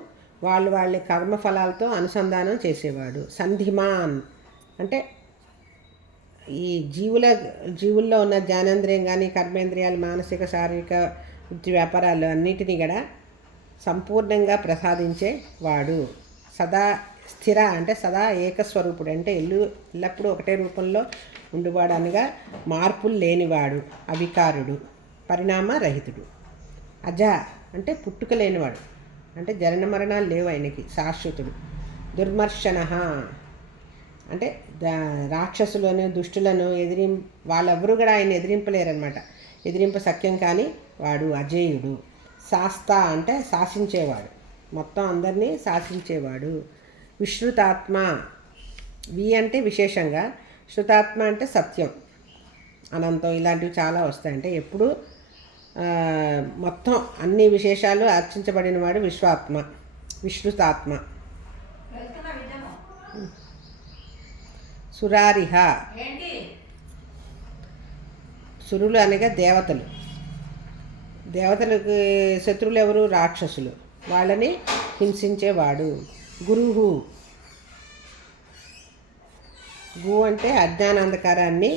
వాళ్ళ కర్మఫలాలతో అనుసంధానం చేసేవాడు. సంధిమాన్ అంటే ఈ జీవుల్లో ఉన్న జ్ఞానేంద్రియం కానీ కర్మేంద్రియాలు మానసిక శారీరక వృత్తి వ్యాపారాలు అన్నిటినీ కూడా సంపూర్ణంగా వాడు. సదా స్థిర అంటే సదా ఏకస్వరూపుడు అంటే ఎల్లప్పుడూ ఒకటే రూపంలో ఉండువాడు అనగా మార్పులు లేనివాడు, అవికారుడు, పరిణామ రహితుడు. అజ అంటే పుట్టుక లేనివాడు అంటే జనన మరణాలు లేవు ఆయనకి, శాశ్వతుడు. దుర్మర్శన అంటే రాక్షసులను దుష్టులను వాళ్ళెవరూ కూడా ఆయన ఎదిరింపలేరనమాట, ఎదిరింప సఖ్యం కానీ వాడు అజేయుడు. శాస్త అంటే శాసించేవాడు, మొత్తం అందరినీ శాసించేవాడు. విశ్రుతాత్మ వి అంటే విశేషంగా, శృతాత్మ అంటే సత్యం, అనంతం ఇలాంటివి చాలా వస్తాయి. అంటే ఎప్పుడు మొత్తం అన్ని విశేషాలు అర్చించబడినవాడు విశ్వాత్మ, విశ్రుతాత్మ. సురారిహ సురులు అనగా దేవతలు, దేవతలకు శత్రువులు ఎవరు? రాక్షసులు, వాళ్ళని హింసించేవాడు. గురువు గు అంటే అజ్ఞానాంధకారాన్ని,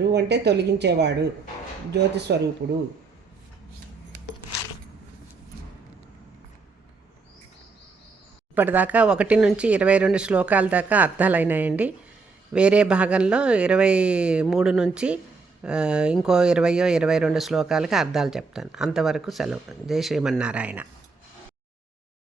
రు అంటే తొలగించేవాడు, జ్యోతిస్వరూపుడు. ఇప్పటిదాకా 1 నుంచి 22 శ్లోకాల దాకా అర్థాలు అయినాయండి. వేరే భాగంలో 23 నుంచి ఇంకో 20-22 శ్లోకాలకి అర్థాలు చెప్తాను. అంతవరకు సెలవు. జై శ్రీమన్నారాయణ.